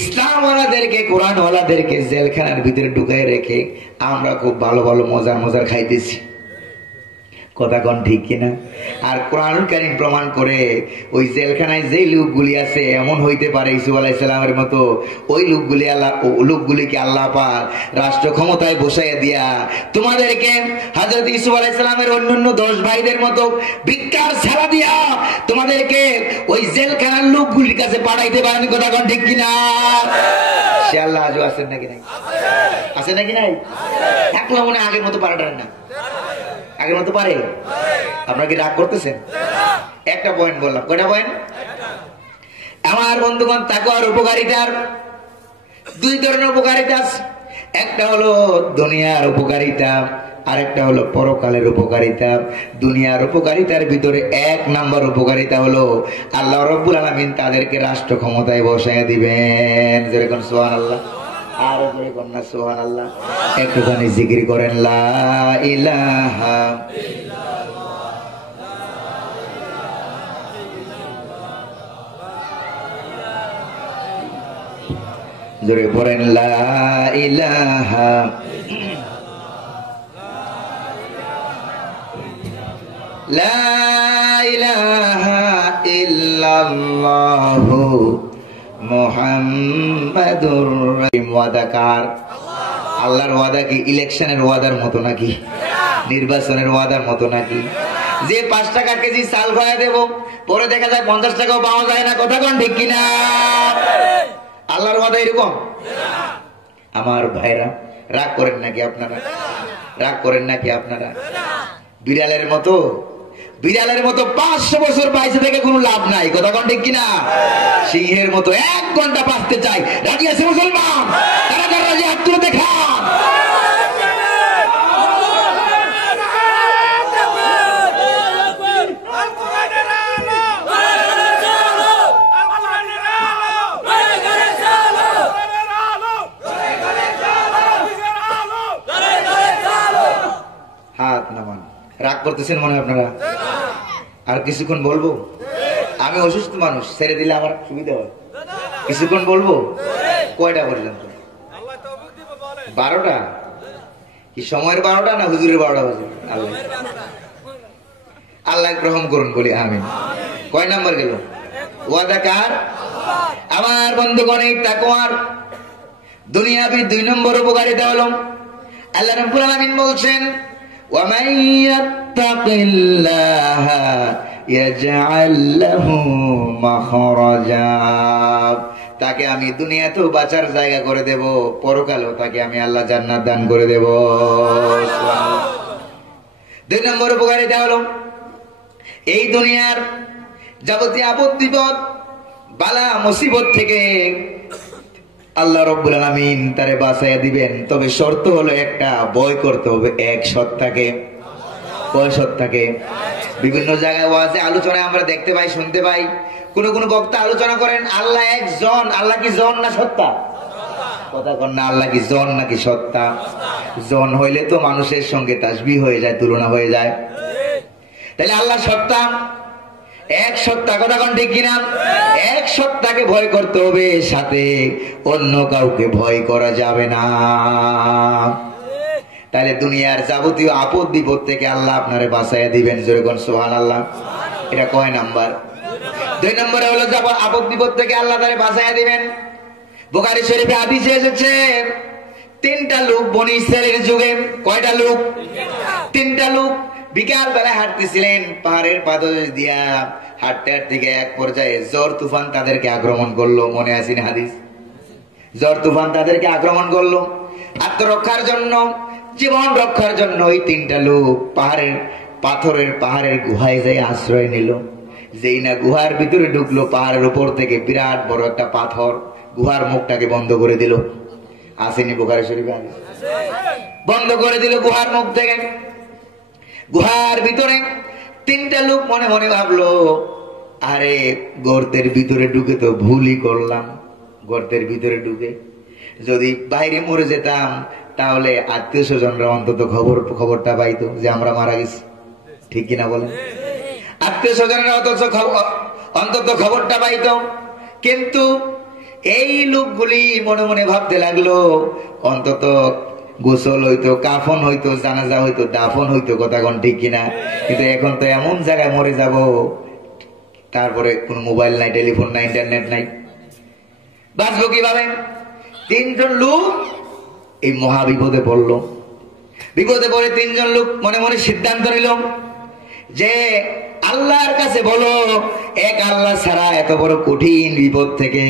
ইসলাম ওয়ালাদেরকে, কোরআন ওয়ালাদেরকে জেলখানার ভিতরে ঢুকায় রেখে আমরা খুব ভালো ভালো মজার মজার খাইতেছি, কথা কোন ঠিক কিনা? আর কোরআন কারীম প্রমাণ করে ওই জেলখানায় যে লোকগুলি আছে এমন হইতে পারে ইউসুফ আলাইহিস সালামের মতো, ওই লোকগুলিকে আল্লাহ পাক রাষ্ট্র ক্ষমতায় বসাইয়া দিয়া তোমাদেরকে হযরত ইউসুফ আলাইহিস সালামের অন্যান্য 10 ভাইদের মতো ভিক্ষার ছাড়া দিয়া তোমাদেরকে ওই জেলখানার লোকগুলির কাছে পাঠাইতে পারেন, কথা কোন ঠিক কিনা? সে আল্লাহ আজও আছেন নাকি নাই? আছে নাকি নাই? একলা মনে আগের মতো পাঠাটারেন না, আগের মতো পারে? আপনারা কি রাগ করতেছেন? একটা পয়েন্ট বললাম, কয়টা পয়েন্ট? আমার বন্ধুগণ, তাকওয়ার উপকারিতার 2 ধরনের উপকারিতা আছে। একটা হলো দুনিয়ার উপকারিতা, আর একটা হলো পরকালের উপকারিতা। দুনিয়ার উপকারিতার ভিতরে 1 নাম্বার উপকারিতা হলো আল্লাহ রাব্বুল আলামিন তাদেরকে রাষ্ট্র ক্ষমতায় বসায় দিবেন। যেরকম সুবহানাল্লাহ, আর জোরে কন্যা সুবহানাল্লাহ। একটুখানি জিকির করেন লা ইলাহা ইল্লাল্লাহ, জোরে পড়েন লা ইলাহা লা ইলাহা ইল্লাল্লাহু মুহাম্মাদুর রাসূলুল্লাহ। ওয়াদাকার আল্লাহর ওয়াদা কি ইলেকশনের ওয়াদার মতো নাকি? নির্বাচনের ওয়াদার মতো নাকি? যে 5 টাকা কেজি চাল খাওয়া দেব, পরে দেখা যায় 50 টাকাও পাওয়া যায় না, কথা কোন ঠিক কিনা? আল্লাহর ওয়াদা এরকম? আমার ভাইরা, রাগ করেন নাকি আপনারা? রাগ করেন নাকি আপনারা? বিড়ালের মতো 500 বছর বাইসে থেকে কোনো লাভ নাই, কথা কোন ঠিক কিনা? সিংহের মতো 1 ঘন্টা বাঁচতে চাই, রাজি আছে মুসলমান? তারা কারা রাজি? হাত তুলে দেখা। হাত নামান। রাগ করতেছেন মনে হয় আপনারা? আর কিছুক্ষণ বলবো? আমি অসুস্থ মানুষ, ছেড়ে দিলে আমার সুবিধা হয়। কিছুক্ষণ বলবো? কয়টা পর্যন্ত? 12টা? কি সময়ের 12টা না হুজুরের 12টা বাজে? আল্লাহ গ্রহণ করুন, বলি আমিন। কয় নাম্বার গেল? ওয়াদা কার? আমার বন্ধুগণ, এই তাকওয়ার দুনিয়াবি 2 নম্বর উপকারিতা হলো আল্লাহ রাব্বুল আলামিন বলছেন, وَمَن يَتَّقِ اللَّهَ يَجْعَل لَّهُ مَخْرَجًا। তাকে আমি দুনিয়াতেও বাঁচার জায়গা করে দেব, পরকালেও তাকে আমি আল্লাহ জান্নাত দান করে দেব। 2 নম্বর উপকারিতা হলো এই দুনিয়ার যাবতীয় আপদ বিপদ বালা মুসিবত থেকে আল্লাহ রাব্বুল আলামিন তারে বাঁচাইয়া দিবেন। তবে শর্ত হলো একটা, ভয় করতে হবে এক সত্তাকে। কয় সত্তাকে? বিভিন্ন জায়গায় ওয়াজে আলোচনায় আমরা দেখতে পাই, শুনতে পাই, কোন কোন বক্তা আলোচনা করেন আল্লাহ একজন। আল্লাহ কি জন না সত্তা? কথা কন না, আল্লাহ কি জন নাকি সত্তা? জন হইলে তো মানুষের সঙ্গে তাসবিহ হয়ে যায়, তুলনা হয়ে যায়। তাহলে আল্লাহ সত্তা, এক সত্তা, কথা কোন ঠিক কিনা? এক সত্তাকে ভয় করতে হবে, সাথে অন্য কাউকে ভয় করা যাবে না। তাহলে দুনিয়ার যাবতীয় আপদ বিপদ থেকে আল্লাহ আপনারে বাঁচাইয়া দিবেন। যেরকম সুবহানাল্লাহ। এটা কয় নাম্বার? 2 নম্বরে হলো আপদ বিপদ থেকে আল্লাহ তারে বাঁচাইয়া দিবেন। বুখারী শরীফে হাদিসে এসেছে 3টা লোক বনি ইসরাইলের যুগে। কয়টা লোক? 3টা লোক বিকাল বেলায় হাঁটতেছিলেন পাহাড়ের পাদদেশ দিয়া। হাঁটতে হাঁটতে এক পর্যায়ে ঝড় তুফান তাদেরকে আক্রমণ করলো। মনে আছে না হাদিস? ঝড় তুফান তাদেরকে আক্রমণ করলো। আত্মরক্ষার জন্য, জীবন রক্ষার জন্য ওই 3টা লোক পাহাড়ের গুহায় যাই আশ্রয় নিল। যেই না গুহার ভিতরে ঢুকলো, পাহাড়ের উপর থেকে বিরাট বড় একটা পাথর গুহার মুখটাকে বন্ধ করে দিল। আসেনি বুখারী শরীফে? বন্ধ করে দিল গুহার মুখ থেকে। গুহার ভিতরে 3টা লোক মনে মনে ভাবলো, আরে গর্তের ভিতরে ঢুকে তো ভুলই করলাম। গর্তের ভিতরে ঢুকে যদি বাইরে মরে যেতাম, তাহলে আত্মীয় স্বজনরা অন্তত খবরটা পাইতো যে আমরা মারা গেছি। ঠিক কিনা বলেন? আত্মীয় স্বজনেরা অন্তত খবরটা পাইত। কিন্তু এই লোকগুলি মনে মনে ভাবতে লাগলো অন্তত গোসল হইতো, কাফন হইতো, জানাজা হইতো, দাফন হইতো, কথা কোন ঠিক কিনা। কিন্তু এখন তো এমন জায়গায় মরে যাব, তারপরে কোন মোবাইল নাই, টেলিফোন নাই, ইন্টারনেট নাই, বাঁচবো কিভাবে? তিনজন লোক এই মহা বিপদে পড়লো। বিপদে পড়ে তিনজন লোক মনে মনে সিদ্ধান্ত নিল যে আল্লাহর কাছে বলো, এক আল্লাহ ছাড়া এত বড় কঠিন বিপদ থেকে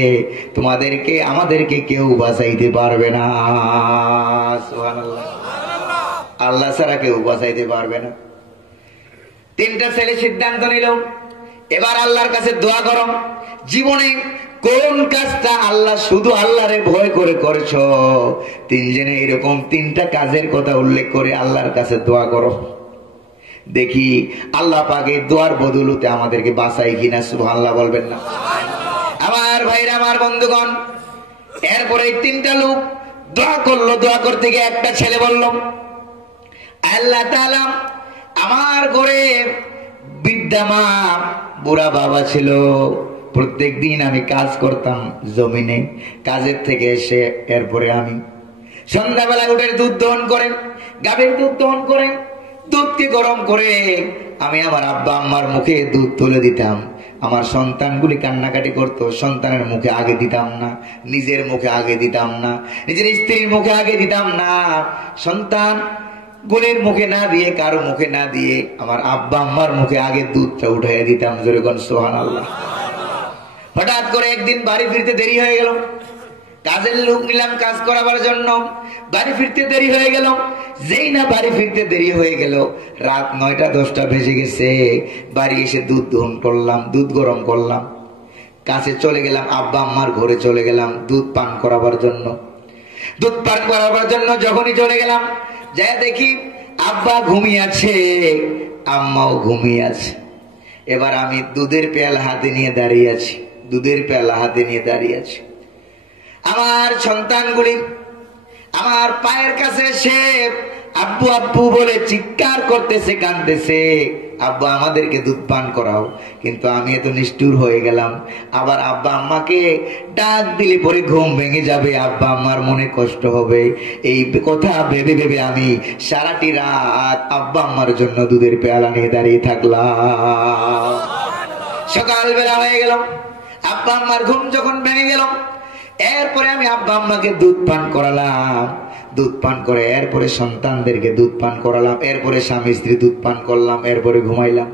তোমাদেরকে আমাদেরকে কেউ বাঁচাইতে পারবে না। সুবহানাল্লাহ। আল্লাহ ছাড়া কেউ বাঁচাইতে পারবে না। তিনটা ছেলে সিদ্ধান্ত নিল, এবার আল্লাহর কাছে দোয়া করো, জীবনে কোন কাজটা আল্লাহ শুধু আল্লাহরে ভয় করে করেছো, তিনজনে এরকম তিনটা কাজের কথা উল্লেখ করে আল্লাহর কাছে দোয়া করো, দেখি আল্লাহ পাকের দোয়ার বদৌলতে আমাদেরকে বাঁচাই কিনা। সুবহানাল্লাহ বলবেন না? আমার ভাইরা, আমার বন্ধুগণ, এরপরে তিনটা লোক দোয়া করলো। দোয়া করতে গিয়ে একটা ছেলে বলল, আল্লাহ তাআলা, আমার ঘরে বৃদ্ধা মা, বুড়া বাবা ছিল, প্রত্যেক দিন আমি কাজ করতাম জমিনে, কাজের থেকে এসে এরপরে আমি সন্ধ্যাবেলা উঠে দুধ দহন করেন, গাভীর দুধ দহন করেন, দুধকে গরম করে আমি আমার আব্বা আম্মার মুখে দুধ তুলে দিতাম। আমার সন্তানগুলি কান্নাকাটি করত, সন্তানের মুখে আগে দিতাম না, নিজের মুখে আগে দিতাম না, নিজের স্ত্রীর মুখে আগে দিতাম না, সন্তান গুলির মুখে না দিয়ে, কারো মুখে না দিয়ে আমার আব্বা আম্মার মুখে আগে দুধটা উঠাইয়া দিতাম। যেরকম সুবহানাল্লাহ। হঠাৎ করে একদিন বাড়ি ফিরতে দেরি হয়ে গেল, কাজের লোক নিলাম কাজ করাবার জন্য, বাড়ি ফিরতে দেরি হয়ে গেল। যেই না বাড়ি ফিরতে দেরি হয়ে গেল, রাত 9টা-10টা বেজে গেছে। বাড়ি এসে দুধ দহন করলাম, দুধ গরম করলাম, কাছে চলে গেলাম, আব্বা আম্মার ঘরে চলে গেলাম দুধ পান করাবার জন্য। দুধ পান করাবার জন্য যখনই চলে গেলাম, যা দেখি আব্বা ঘুমিয়ে আছে, আম্মাও ঘুমিয়ে আছে। এবার আমি দুধের পেয়ালা হাতে নিয়ে দাঁড়িয়ে আছি, দুধের পেয়ালা হাতে নিয়ে দাঁড়িয়ে আছি। আমার সন্তানগুলি আমার পায়ের কাছে এসে আব্বু আব্বু বলে চিৎকার করতেছে, কাঁদতেছে, আব্বা আমাদেরকে দুধ পান করাও। কিন্তু আমি এত নিষ্ঠুর হয়ে গেলাম, আবার আব্বা আম্মাকে ডাক দিলে পরে ঘুম ভেঙে যাবে, আব্বা আম্মার মনে কষ্ট হবে, এই কথা ভেবে ভেবে আমি সারাটি রাত আব্বা আম্মার জন্য দুধের পেয়ালা নিয়ে দাঁড়িয়ে থাকলাম। সকালবেলা হয়ে গেল, আব্বা আম্মার ঘুম যখন ভেঙে গেল, এরপরে আমি আব্বা আম্মাকে দুধ পান করালাম। দুধ পান করে এরপরে সন্তানদেরকে দুধ পান করালাম, এরপরে স্বামী স্ত্রী দুধ পান করলাম, এরপরে ঘুমাইলাম।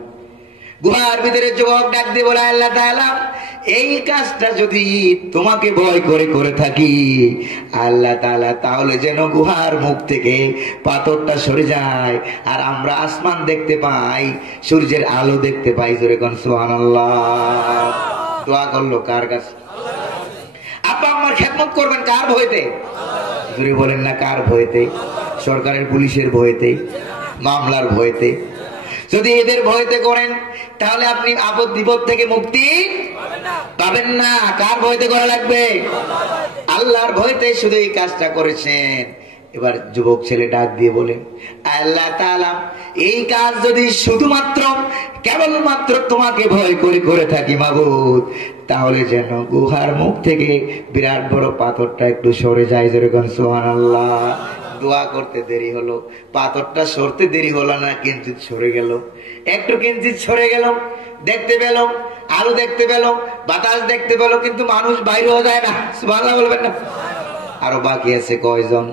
গুহার ভিতরে যুবক ডাক দিয়ে বলে, আল্লাহ তাআলা, এই কাজটা যদি তোমাকে ভয় করে করে থাকি আল্লাহ তাআলা, তাহলে যেন গুহার মুখ থেকে পাথরটা সরে যায় আর আমরা আসমান দেখতে পাই, সূর্যের আলো দেখতে পাই। জোরে কোন সুবহানাল্লাহ। দোয়া করলো কার কাছে? আব্বা আম্মার খেদমত করবেন কার ভয়তে? জোরে বলেন না, কার ভয়তে? সরকারের পুলিশের ভয়তে, মামলার ভয়তে। যদি এদের ভয়তে করেন তাহলে আপনি আপদ বিপদ থেকে মুক্তি পাবেন না। কার ভয়তে করা লাগবে? আল্লাহর ভয়তে শুধু এই কাজটা করেছেন। এবার যুবক ছেলে ডাক দিয়ে বলে, আল্লাহ তাআলা, এই কাজ যদি শুধুমাত্র কেবলমাত্র তোমাকে ভয় করে করে থাকি মাবুদ, তাহলে যেন গুহার মুখ থেকে বিরাট বড় পাথরটা একটু সরে যায়। যেরকম সুবহানাল্লাহ। দোয়া করতে দেরি হলো, পাথরটা সরতে দেরি হলো না, কিঞ্চিত সরে গেল, একটু কিঞ্চিত সরে গেল। দেখতে পেল, আলো দেখতে পেল, বাতাস দেখতে পেল, কিন্তু মানুষ বাইরে হয়ে যায় না। সুবহানাল্লাহ বলবেন না? আরো বাকি আছে কয়জন?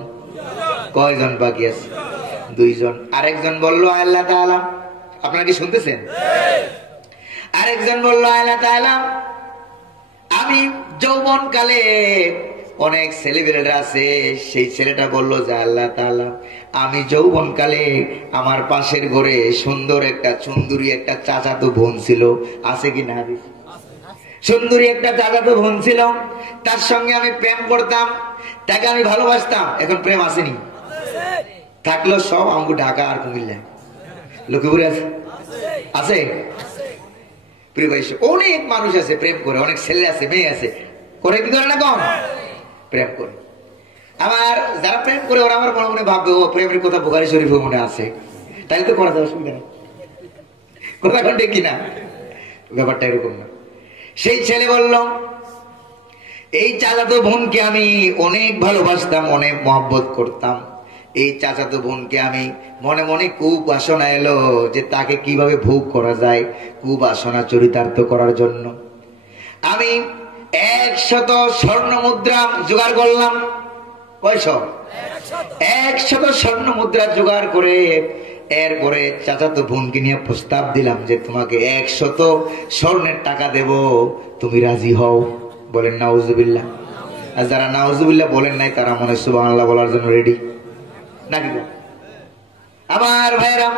কয়জন বাকি আছে? 2 জন। আরেকজন বলল, আল্লাহ তাআলা, আপনারা কি শুনতেছেন? আরেকজন বলল, আল্লাহ তাআলা, আমি যৌবন কালে অনেক ছেলেবেলেরা আছে। সেই ছেলেটা বলল যে, আল্লাহ তাআলা, আমি যৌবন কালে আমার পাশের ঘরে সুন্দর একটা সুন্দরী একটা চাচাতো বোন ছিল, আছে কি না? সুন্দরী একটা চাচাতো বোন ছিল, তার সঙ্গে আমি প্রেম করতাম, তাকে আমি ভালোবাসতাম। এখন প্রেম আসেনি, থাকলো সব আমাকে ঢাকা আর কুমিল্লা, লক্ষ্মীপুরে আছে, আছে অনেক মানুষ আছে প্রেম করে, অনেক ছেলে আছে, মেয়ে আছে, করে কি করে না? কম প্রেম করে। আমার যারা প্রেম করে ওরা আমার মনে মনে ভাববে, ও প্রেমের কথা বুখারী শরীফে মনে আছে, তাই তো করা যাবে, অসুবিধা নেই। কথা কোনটা কিনা? ব্যাপারটা এরকম না। সেই ছেলে বলল, এই চাচাতো বোনকে আমি অনেক ভালোবাসতাম, অনেক মহব্বত করতাম। এই চাচাতো বোনকে আমি মনে মনে কুবাসনা এলো যে তাকে কিভাবে ভোগ করা যায়, কুবাসনা চরিতার্থ করার জন্য আমি 100 স্বর্ণ মুদ্রা জোগাড় করলাম। কয়শো? 100 স্বর্ণ মুদ্রা জোগাড় করে এরপরে চাচাতো বোনকে নিয়ে প্রস্তাব দিলাম যে তোমাকে 100 স্বর্ণের টাকা দেব, তুমি রাজি হও? বলেন নাউজুবিল্লাহ। আর যারা নাউজুবিল্লাহ বলেন নাই তারা মনে সুবহানাল্লাহ বলার জন্য রেডি নাকি? আমার ভাইরা,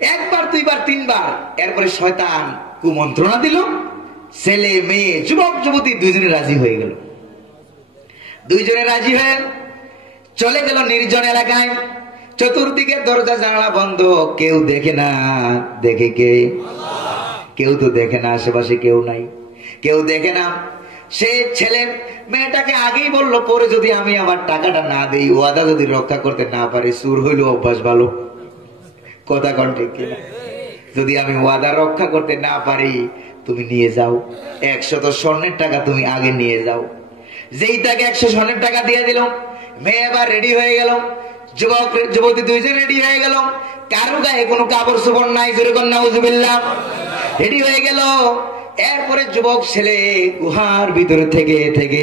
একবার, দুইবার, তিনবার, এরপরে শয়তান কুমন্ত্রণা দিল। ছেলে মেয়ে, যুবক যুবতী দুইজনে রাজি হয়ে গেল। দুইজনে রাজি হয়ে চলে গেল নির্জন এলাকায়। চতুর্দিকে দরজা জানালা বন্ধ, কেউ দেখে না। দেখে কে? কেউ তো দেখে না, আশেপাশে কেউ নাই, কেউ দেখে না। সে ছেলে মেয়েটাকে আগেই বললো, পরে যদি আমি আমার টাকাটা না দেই, ওয়াদা যদি রক্ষা করতে না পারি, সুর হইল অভ্যাস ভালো। কথা কন ঠিক কিনা? যদি আমি ওয়াদা রক্ষা করতে না পারি, তুমি নিয়ে যাও 100 স্বর্ণের টাকা, তুমি আগে নিয়ে যাও। যেই তাকে 100 স্বর্ণের টাকা দিয়ে দিল, মেয়ে এবার রেডি হয়ে গেল, যুবক যুবতী দুইজন রেডি হয়ে গেল। কারো গায়ে কোনো কাপড় চোপড় নাই, যেরকম নাউজুবিল্লাহ, রেডি হয়ে গেল। এরপরে যুবক ছেলে গুহার ভিতরে থেকে থেকে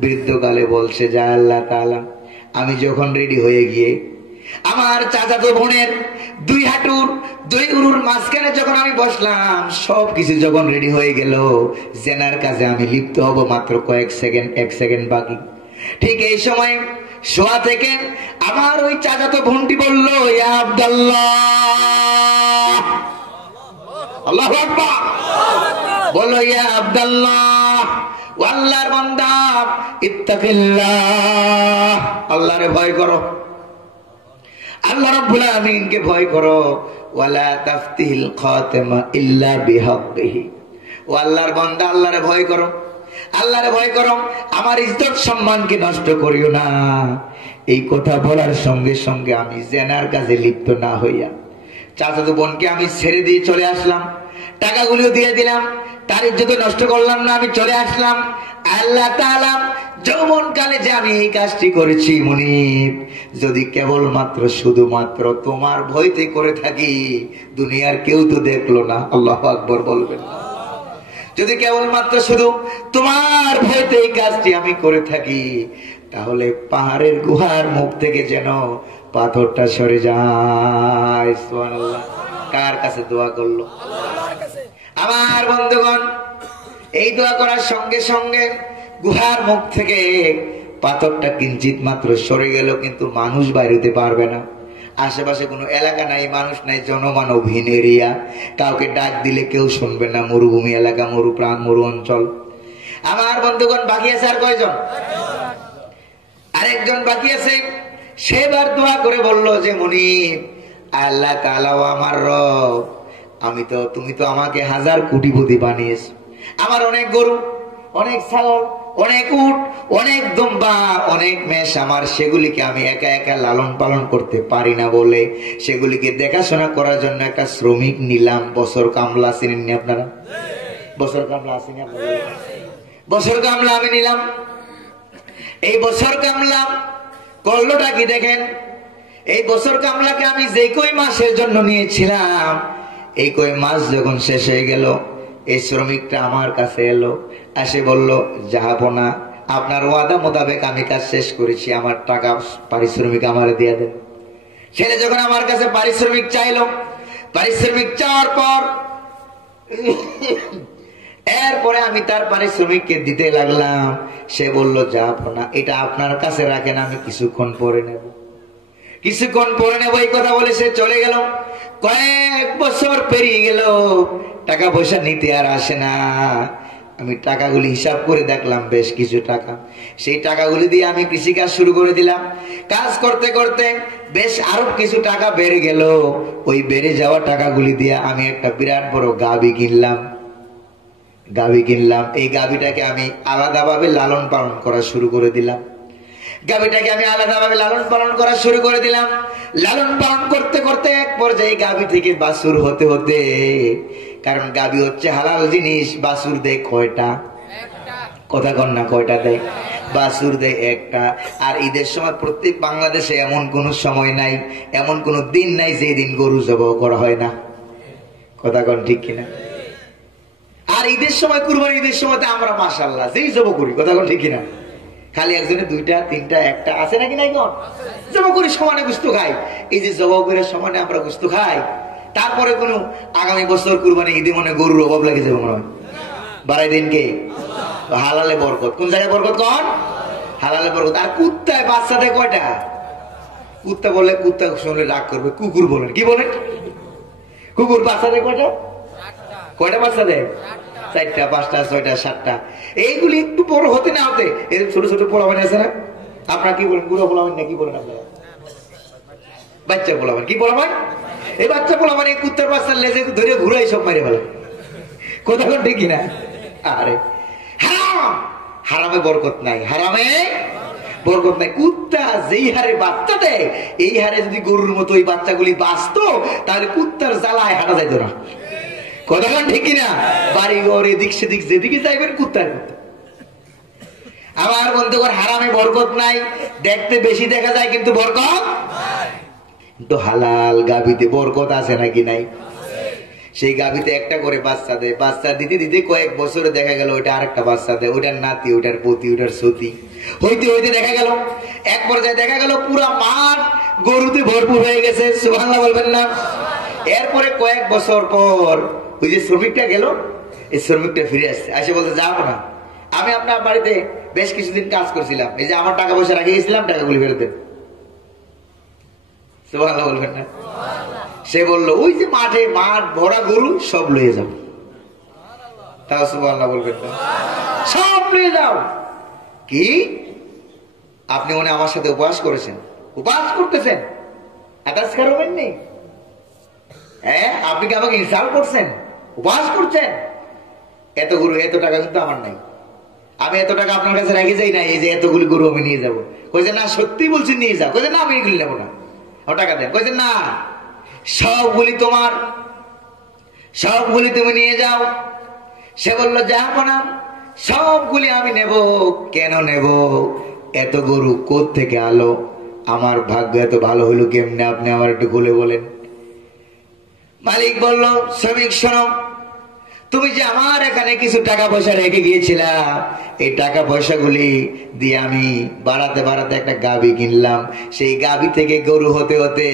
বৃদ্ধকালে বলছে, যা আল্লাহ তাআলা, আমি যখন রেডি হয়ে গিয়ে আমার চাচাতো বোনের 2 হাঁটুর 2 উরুর মাঝখানে যখন আমি বসলাম, সবকিছু যখন রেডি হয়ে গেল, জেনার কাজে আমি লিপ্ত হব, মাত্র কয়েক সেকেন্ড, 1 সেকেন্ড বাকি। ঠিক এই সময় শোয়া থেকে আমার ওই চাচাতো বোনটি বলল, ইয়া আব্দুল্লাহ, আল্লাহু আকবার, বলো ইয়া আব্দুল্লাহ, আল্লাহর বান্দা, ইত্তাকিল্লাহ, আল্লাহরে ভয় করো, আল্লাহ রাব্বুল আলামিনকে ভয় করো। ওয়ালা তাফতিহিল খাতিমা ইল্লা বিহাক্কিহি, ও আল্লাহর বান্দা, আল্লাহরে ভয় করো, আল্লাহরে ভয় করো, আমার ইজ্জত সম্মানকে নষ্ট করিও না। এই কথা বলার সঙ্গে সঙ্গে আমি জেনার কাজে লিপ্ত না হইয়া চাচাতো বোনকে আমি ছেড়ে দিয়ে চলে আসলাম। টাকাগুলো দিয়ে দিলাম, তার ইজ্জত নষ্ট করলাম না, আমি চলে আসলাম। আল্লাহ তাআলা যৌবন কালে যে আমি এই কাজটি করেছি মুনিব, যদি কেবলমাত্র শুধুমাত্র তোমার ভয়তে করে থাকি, দুনিয়ার কেউ তো দেখলো না, আল্লাহু আকবার বলবেন। যদি কেবলমাত্র শুধু তোমার ভয়তে এই কাজটি আমি করে থাকি, তাহলে পাহাড়ের গুহার মুখ থেকে যেন পাথরটা সরে যায়। সুবহানাল্লাহ। কার কাছে দোয়া করলো? আমার বন্ধুগণ, এই দোয়া করার সঙ্গে সঙ্গে গুহার মুখ থেকে পাথরটা কিঞ্চিত মাত্র সরে গেল, কিন্তু মানুষ বাইরেতে পারবে না। আশেপাশে কোনো এলাকা নাই, মানুষ নাই, জনমানবহীন এরিয়া, কাউকে ডাক দিলে কেউ শুনবে না, মরুভূমি এলাকা, মরু প্রাণ, মরু অঞ্চল। আমার বন্ধুগণ, বাকি আছে আর কয়জন? আরেকজন বাকি আছে। সেবার দোয়া করে বলল যে, মুনিব, আল্লাহ তাআলা আমার রব, তুমি তো আমাকে 1000 কোটিপতি বানিয়েছ। আমার অনেক গরু, অনেক ছাগল, অনেক উট, অনেক দুম্বা, অনেক মেষ আমার, সেগুলিকে আমি একা একা লালন পালন করতে পারি না বলে সেগুলিকে দেখাশোনা করার জন্য একটা শ্রমিক নিলাম। বছর কামলা চিনেননি আপনারা? বছর কামলা আসেনি আপনারা? বছর কামলা আমি নিলাম। এই বছর কামলা করলোটা কি দেখেন? এই বছর কামলাকে আমি যে কই মাসের জন্য নিয়েছিলাম, এই কই মাস যখন শেষ হয়ে গেল, এই শ্রমিকটা আমার কাছে এলো, এসে বলল, জাহাপনা, আপনার ওয়াদা মোতাবেক আমি কাজ শেষ করেছি, আমার টাকা পারিশ্রমিক আমার দিয়ে দেন। ছেলে যখন আমার কাছে পারিশ্রমিক চাইলো, পারিশ্রমিক চাওয়ার পর এরপরে আমি তার পারিশ্রমিককে দিতে লাগলাম। সে বলল, জাহাপনা, এটা আপনার কাছে রাখেন, আমি কিছুক্ষণ পরে নেব, কিছুক্ষণ পরে নেব, এই কথা বলে সে চলে গেল। কয়েক বছর পেরিয়ে গেল, টাকা পয়সা নিতে আর আসে না। আমি টাকাগুলি হিসাব করে দেখলাম, বেশ কিছু টাকা। সেই টাকাগুলি দিয়ে আমি কৃষিকাজ শুরু করে দিলাম। কাজ করতে করতে বেশ আরো কিছু টাকা বেড়ে গেল। ওই বেড়ে যাওয়া টাকাগুলি দিয়ে আমি একটা বিরাট বড় গাভী কিনলাম। এই গাভীটাকে আমি আলাদাভাবে লালন পালন করা শুরু করে দিলাম। গাভীটাকে আমি আলাদাভাবে লালন পালন করা শুরু করে দিলাম। লালন পালন করতে করতে এক পর্যায়ে গাভী থেকে বাছুর হতে হতে, কারণ গাভী হচ্ছে হালাল জিনিস, বাছুর দেয় কয়টা? কথা কন না, কয়টা দেয়? বাছুর দেয় একটা। আর ঈদের সময় প্রত্যেক বাংলাদেশে এমন কোন সময় নাই, এমন কোন দিন নাই যে দিন গরু জবাই করা হয় না। কথা কন ঠিক কিনা? আর ঈদের সময়, কুরবানি ঈদের সময় আমরা মাশাআল্লাহ যেই জবাই করি, কথা কন ঠিক কিনা? খালি একজনে দুইটা তিনটা একটা আছে নাকি নাই? কোন জবাই করি সমানে গোশত খাই। এই যে জবাই করে সমানে আমরা গোশত খাই, তারপরে কোন আগামী বছর কুরবানি ঈদে মনে গরুর অভাব লেগে যাবে মনে হয়। বাড়াই দিন কে? হালালে বরকত। কোন জায়গায় বরকত? কোন হালালে বরকত। আর কুত্তায় বাচ্চা দেয় কয়টা? কুত্তা বললে, কুত্তা শুনলে রাগ করবে, কুকুর বলেন। কি বলেন? কুকুর বাচ্চা দেয় কয়টা? কয়টা বাচ্চা দেয়? 4টা 5টা 6টা 7টা। এইগুলি একটু বড় হতে না হতে এরকম ছোট ছোট পোলাবান আছে না? আপনারা কি বলেন? বুড়ো পোলাবান না কি বলেন আপনারা? বাচ্চা পোলাবান। কি পোলাবান? এই বাচ্চা পোলাবান এই কুত্তার বাচ্চার লেজে ধরে ঘুরাই সব মারে ফেলে। কথা কোন ঠিক কিনা? আরে হারাম, হারামে বরকত নাই, হারামে বরকত নাই। কুত্তা যেই হারে বাচ্চা দেয়, এই হারে যদি গরুর মতো এই বাচ্চাগুলি বাঁচতো, তাহলে কুত্তার জ্বালায় হাঁটা যাইতো না। কথা কোন ঠিক কিনা? বাড়ি ঘর এদিক সেদিক যেদিকে যাইবেন কুত্তার মতো। আমার বন্ধুগণ, হারামে বরকত নাই, দেখতে বেশি দেখা যায় কিন্তু বরকত তো। হালাল গাভীতে বরকত আছে নাকি নাই? সেই গাভীতে একটা করে বাচ্চা দেয়। বাচ্চা দিতে দিতে কয়েক বছরে দেখা গেল ওইটা আরেকটা বাচ্চা দেয়, ওইটার নাতি, ওইটার পতি, ওইটার সতী। হইতে হইতে দেখা গেল এক পর্যায়ে দেখা গেল পুরা মাঠ গরুতে ভরপুর হয়ে গেছে। সুবহানাল্লাহ বলবেন না? এরপরে কয়েক বছর পর ওই যে শ্রমিকটা গেল, এই শ্রমিকটা ফিরে আসছে, আসে বলতে যাবো না, আমি আপনার বাড়িতে বেশ কিছুদিন কাজ করছিলাম, এই যে আমার টাকা পয়সা রাখে গেছিলাম, টাকাগুলি ফেরত দেন। সুবহানাল্লাহ বলবেন না? সে বলল ওই যে মাঠে মাঠ ভরা গরু সব লয়ে যাও। তাও সুবহানাল্লাহ বলবেন না? সব লয়ে যাও। কি আপনি মনে আমার সাথে উপবাস করেছেন, উপবাস করতেছেন, আতাস্কার হবেন নি? হ্যাঁ, আপনি কি আমাকে ইনসাল্ট করছেন? উপবাস করছেন? এত গরু, এত টাকা কিন্তু আমার নাই, আমি এত টাকা আপনার কাছে রেখে যাই না, এই যে এতগুলি গরু আমি নিয়ে যাবো। কইছে না, সত্যি বলছি নিয়ে যাও। কইছে না, আমি এগুলি নেবো না, ও টাকা দেন। কইছে না, সবগুলি তোমার, সবগুলি তুমি নিয়ে যাও। সে বলল যাবো না, সবগুলি আমি নেব। কেন নেব? এত গরু কোথা থেকে আলো? আমার ভাগ্য এত ভালো হলো কেমনে? আপনি আমার একটু খুলে বলেন। মালিক বলল, শ্রমিক শোনো, তুমি যে আমার এখানে কিছু টাকা পয়সা রেখে গিয়েছিলা, এই টাকা পয়সাগুলি দিয়ে আমি বাড়াতে বাড়াতে একটা গাভী কিনলাম। সেই গাভী থেকে গরু হতে হতে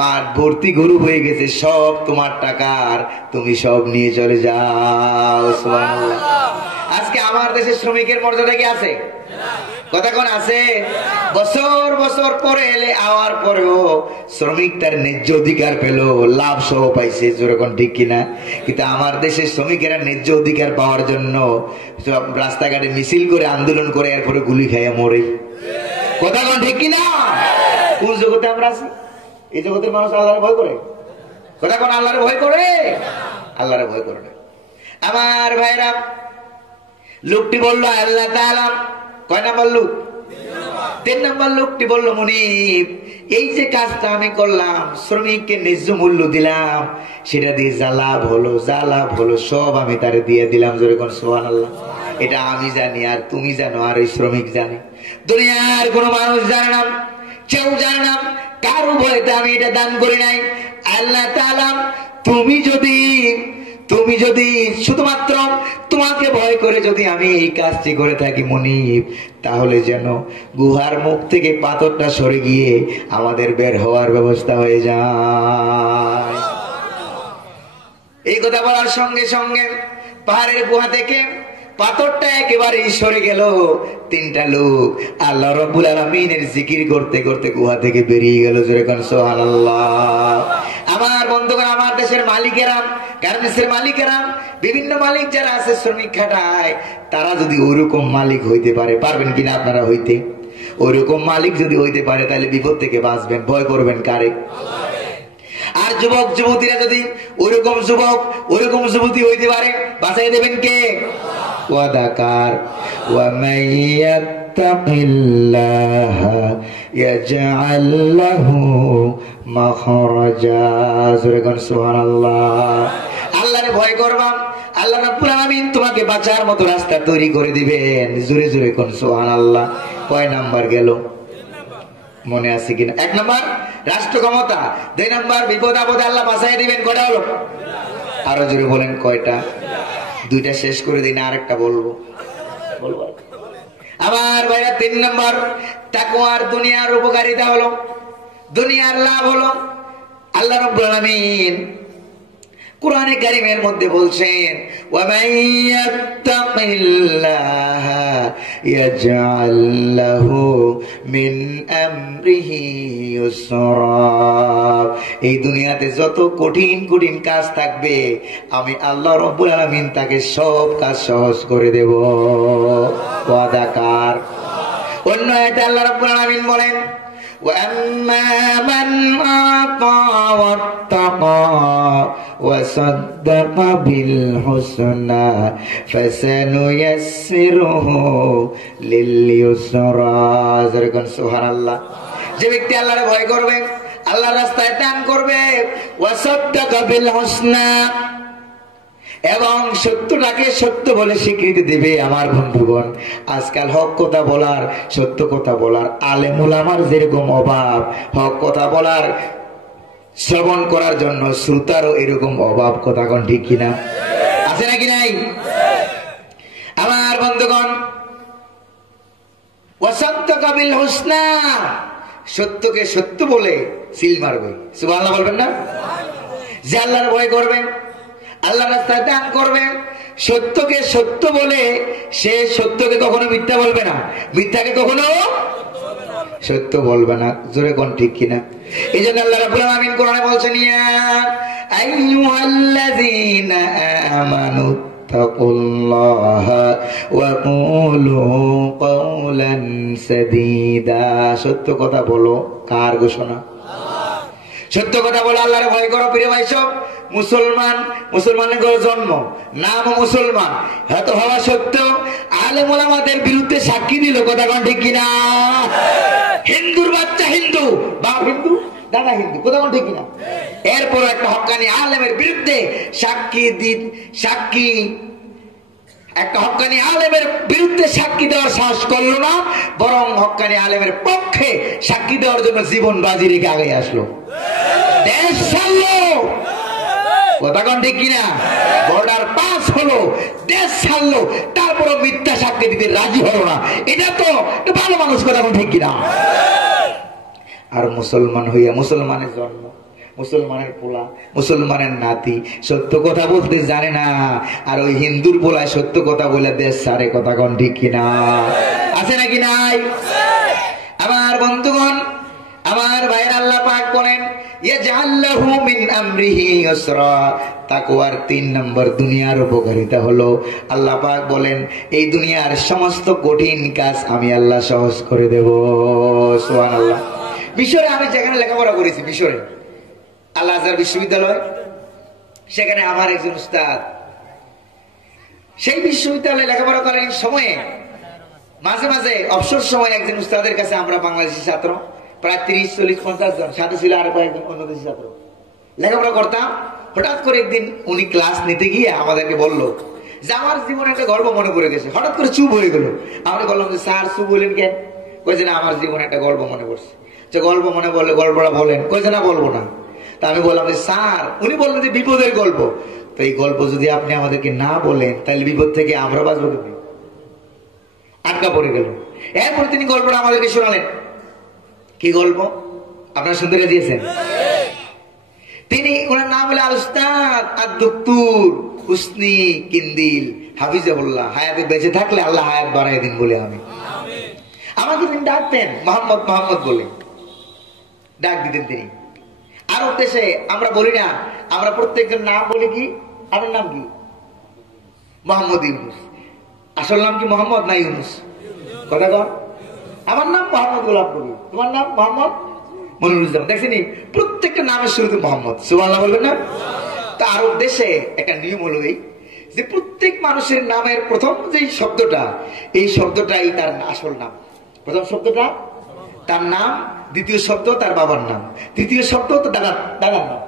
মাঠ ভর্তি গরু হয়ে গেছে, সব তোমার টাকার, তুমি সব নিয়ে চলে যাও। সুবহানাল্লাহ। আজকে আমার দেশের শ্রমিকের মর্যাদা কি আছে? কথা কোন আছে? বছর বছর পরে এলে আওয়ার পরেও শ্রমিক তার ন্যায্য অধিকার পেল, লাভ সহ পাইছে। যেরকম ঠিক কিনা? কিন্তু আমার দেশের শ্রমিকেরা ন্যায্য অধিকার পাওয়ার জন্য রাস্তাঘাটে মিছিল করে, আন্দোলন করে, এরপরে গুলি খাইয়া মরে। কথা কোন ঠিক কিনা? কোন জগতে আমরা আছি? এই জগতের মানুষ আল্লাহর ভয় করে? কথা কোন আল্লাহর ভয় করে? আল্লাহর ভয় করে না। আমার ভাইরা, লোকটি বলল আল্লাহ তাআলা, কয় নাম্বার লোক? 3 নাম্বার লোকটি বলল, মুনিব, এই যে কাজটা আমি করলাম, শ্রমিককে ন্যায্য মূল্য দিলাম, সেটা দিয়ে যা লাভ হলো, যা লাভ হলো সব আমি তারে দিয়ে দিলাম। জোরে কোন সুবহানাল্লাহ। এটা আমি জানি, আর তুমি জানো, আর এই শ্রমিক জানে। দুনিয়ার কোন মানুষ জানে না, কেউ জানে না, কারো ভয়তে আমি এটা দান করি নাই। আল্লাহ তাআলা, তুমি যদি শুধুমাত্র তোমাকে ভয় করে যদি আমি এই কাজটি করে থাকি মুনিব, তাহলে যেন গুহার মুখ থেকে পাথরটা সরে গিয়ে আমাদের বের হওয়ার ব্যবস্থা হয়ে যায়। এই কথা বলার সঙ্গে সঙ্গে পাহাড়ের গুহা থেকে পাথরটা একেবারেই সরে গেল। 3টা লোক আল্লাহ রাব্বুল আলামিনের জিকির করতে করতে গুহা থেকে বেরিয়ে গেল। যেরকম সুবহানাল্লাহ। আমার বন্ধুগণ, আমার দেশের মালিকেরা, গার্মেন্টসের মালিকেরা, বিভিন্ন মালিক যারা আছে শ্রমিক খাটায়, তারা যদি ওইরকম মালিক হইতে পারে, পারবেন কিনা আপনারা হইতে? ওইরকম মালিক যদি হইতে পারে, তাহলে বিপদ থেকে বাঁচবেন। ভয় করবেন কারে? আর যুবক যুবতীরা যদি ওইরকম যুবক, ওইরকম যুবতী হইতে পারে, বাঁচাই দেবেন কে? ওয়াদাকার ওয়া মাইয়াত ইয়াত্তাকিল্লাহা ইয়াজআল লাহু মাখরাজা। জোরে কোন সুবহানাল্লাহ। আল্লাহরে ভয় করবা, আল্লাহ রাব্বুল আলামিন তোমাকে বাঁচার মতো রাস্তা তৈরি করে দিবেন। জোরে জোরে কোন সুবহানাল্লাহ। কয় নাম্বার গেল মনে আছে কিনা? 1 নাম্বার রাষ্ট্র ক্ষমতা, 2 নাম্বার বিপদ আপদে আল্লাহ বাঁচাই দিবেন। কয়টা হলো? আরো জোরে বলেন কয়টা? 2টা শেষ করে দিন, আরেকটা বলবো। আমার ভাইরা 3 নাম্বার তাকওয়ার দুনিয়ার উপকারিতা হলো, দুনিয়ার লাভ হলো। আল্লাহ রাব্বুল আলামিন কুরআনে কারীমের মধ্যে বলছেন, ওয়া মান ইয়াত্তাকিল্লাহা ইয়াজআল লাহু মিন আমরিহি ইউসরা। এই দুনিয়াতে যত কঠিন কঠিন কাজ থাকবে আমি আল্লাহ রাব্বুল আলামিন তাকে সব কাজ সহজ করে দেব। ওয়াদাকার। অন্য আয়াতে আল্লাহ রাব্বুল আলামিন বলেন, وَأَمَّا مَنْ أَعْطَى وَاتَّقَى وَصَدَّقَ بِالْحُسْنَى فَسَنُيَسِّرُهُ لِلْيُسْرَى। সুবহানাল্লাহ। যে ব্যক্তি আল্লাহর ভয় করবে, আল্লাহর রাস্তায় দান করবে, ওয়াসাদ্দাকা বিল হুসনা, এবং সত্যটাকে সত্য বলে স্বীকৃতি দিবে। আমার বন্ধুগণ, আজকাল হক কথা বলার, সত্য কথা বলার আলেম উলামার যেরকম অভাব, হক কথা বলার, শ্রবণ করার জন্য শ্রোতারও এরকম অভাব। কথা কোন ঠিক কিনা? আছে নাকি নাই? আমার বন্ধুগণ, ওয়াসাদ্দাকা বিল হুসনা, সত্যকে সত্য বলে সিল মারবে। সুবহানাল্লাহ বলবেন না? যে আল্লাহর ভয় করবে, আল্লাহ রাস্তায় দান করবে, সত্যকে সত্য বলে, সে সত্যকে কখনো মিথ্যা বলবে না, মিথ্যাকে কখনো সত্য বলবে না। জোরে কোন ঠিক কিনা? এই জন্য আল্লাহ রাব্বুল আলামিন কোরআনে বলছেন, ইয়া আইয়ুহাল্লাযীনা আমানু তাকুল্লাহা ওয়া কুলু কাওলান সাদীদা। সত্য কথা বলো। কার ঘোষণা? সত্য কথা বলে আল্লাহরে ভয় করো। প্রিয় ভাই সব, মুসলমান, মুসলমানের ঘরে জন্ম, নাম মুসলমান, এত হওয়া সত্ত্বেও আলেম ওলামাদের বিরুদ্ধে সাক্ষী দিল। কথা কোন ঠিক কিনা? হিন্দুর বাচ্চা হিন্দু, বাপ হিন্দু, দাদা হিন্দু। কথা কোন ঠিক কিনা? এরপর একটা হক্কানি আলেমের বিরুদ্ধে একটা হক্কানি আলেমের বিরুদ্ধে সাক্ষী দেওয়ার সাহস করলো না, বরং হক্কানি আলেমের পক্ষে সাক্ষী দেওয়ার জন্য জীবন বাজি রেখে আগে আসলো। দেশ ছাড়লো। কথা কোন ঠিক কিনা? বর্ডার পাস হলো, দেশ ছাড়লো, তারপরও মিথ্যা সাক্ষী দিতে রাজি হলো না। এটা তো ভালো মানুষ। কথা কোন ঠিক কিনা? আর মুসলমান হইয়া, মুসলমানের জন্ম, মুসলমানের পোলা, মুসলমানের নাতি, সত্য কথা বলতে জানে না, আর ওই হিন্দুর পোলায় সত্য কথা বলে দেশ ছাড়ে। কথা কোন ঠিক কিনা? আছে নাকি নাই? আমার বন্ধুগণ, আমার ভাইয়ের, আল্লাহ পাক বলেন, ইয়াজআল লাহু মিন আমরিহি ইউসরা। তাকওয়ার 3 নম্বর দুনিয়ার উপকারিতা হলো, আল্লাহ পাক বলেন, এই দুনিয়ার সমস্ত কঠিন কাজ আমি আল্লাহ সহজ করে দেব। সুবহানাল্লাহ। মিশরে আমি যেখানে লেখাপড়া করেছি, মিশরে আল আজহার বিশ্ববিদ্যালয়, সেখানে আমার একজন উস্তাদ, সেই বিশ্ববিদ্যালয়ে লেখাপড়া করার সময়ে মাঝে মাঝে অবসর সময় একজন উস্তাদের কাছে আমরা বাংলাদেশি ছাত্র প্রায় 30, 40, 50 জন, সাথে ছিল আর কয়েকজন অন্য দেশি ছাত্র, লেখাপড়া করতাম। হঠাৎ করে একদিন উনি ক্লাস নিতে গিয়ে আমাদেরকে বললো যে আমার জীবনে একটা গল্প মনে পড়ে গেছে। হঠাৎ করে চুপ হয়ে গেল। আমরা বললাম যে স্যার চুপ বললেন কেন? কয়েছে না, আমার জীবনে একটা গল্প মনে পড়ছে। যে গল্প মনে পড়লে গল্পটা বলেন। কয়েছে না, বলবো না। তা আমি বললাম যে স্যার, উনি বললেন যে বিপদের গল্প। তো এই গল্প যদি আপনি আমাদেরকে না বলেন তাহলে বিপদ থেকে আমরা বাঁচবো কেমন? আটকা পড়ে গেল। এরপর তিনি গল্পটা আমাদেরকে শোনালেন। কি গল্প? আপনারা শুনতে দিয়েছেন? তিনি, ওনার নাম হলো আল উস্তাদ আদ-দক্তুর হুসনি কিন্দিল হাফিজাহুল্লাহ। হায়াতে বেঁচে থাকলে আল্লাহ হায়াত বাড়ায় দিন বলে আমি। আমাকে তিনি ডাকতেন মোহাম্মদ, মোহাম্মদ বলে ডাক দিতেন তিনি। আরব দেশে আমরা বলি না, আমরা প্রত্যেকজন নাম বলি কি, আমার নাম কি? মোহাম্মদ ইউনুস। আসল নাম কি মোহাম্মদ না ইউনুস? কথা কর। আমার নাম মোহাম্মদ গোলাপ নবী, তোমার নাম মোহাম্মদ মনিরুজ্জামান। দেখছেন, প্রত্যেকটা নামের শুরুতে মোহাম্মদ। সুবহানাল্লাহ বলবেন না? তা আরব দেশে একটা নিয়ম হলো এই, যে প্রত্যেক মানুষের নামের প্রথম যে শব্দটা, এই শব্দটাই তার আসল নাম। প্রথম শব্দটা তার নাম, দ্বিতীয় শব্দ তার বাবার নাম, তৃতীয় শব্দ তো দাদার নাম।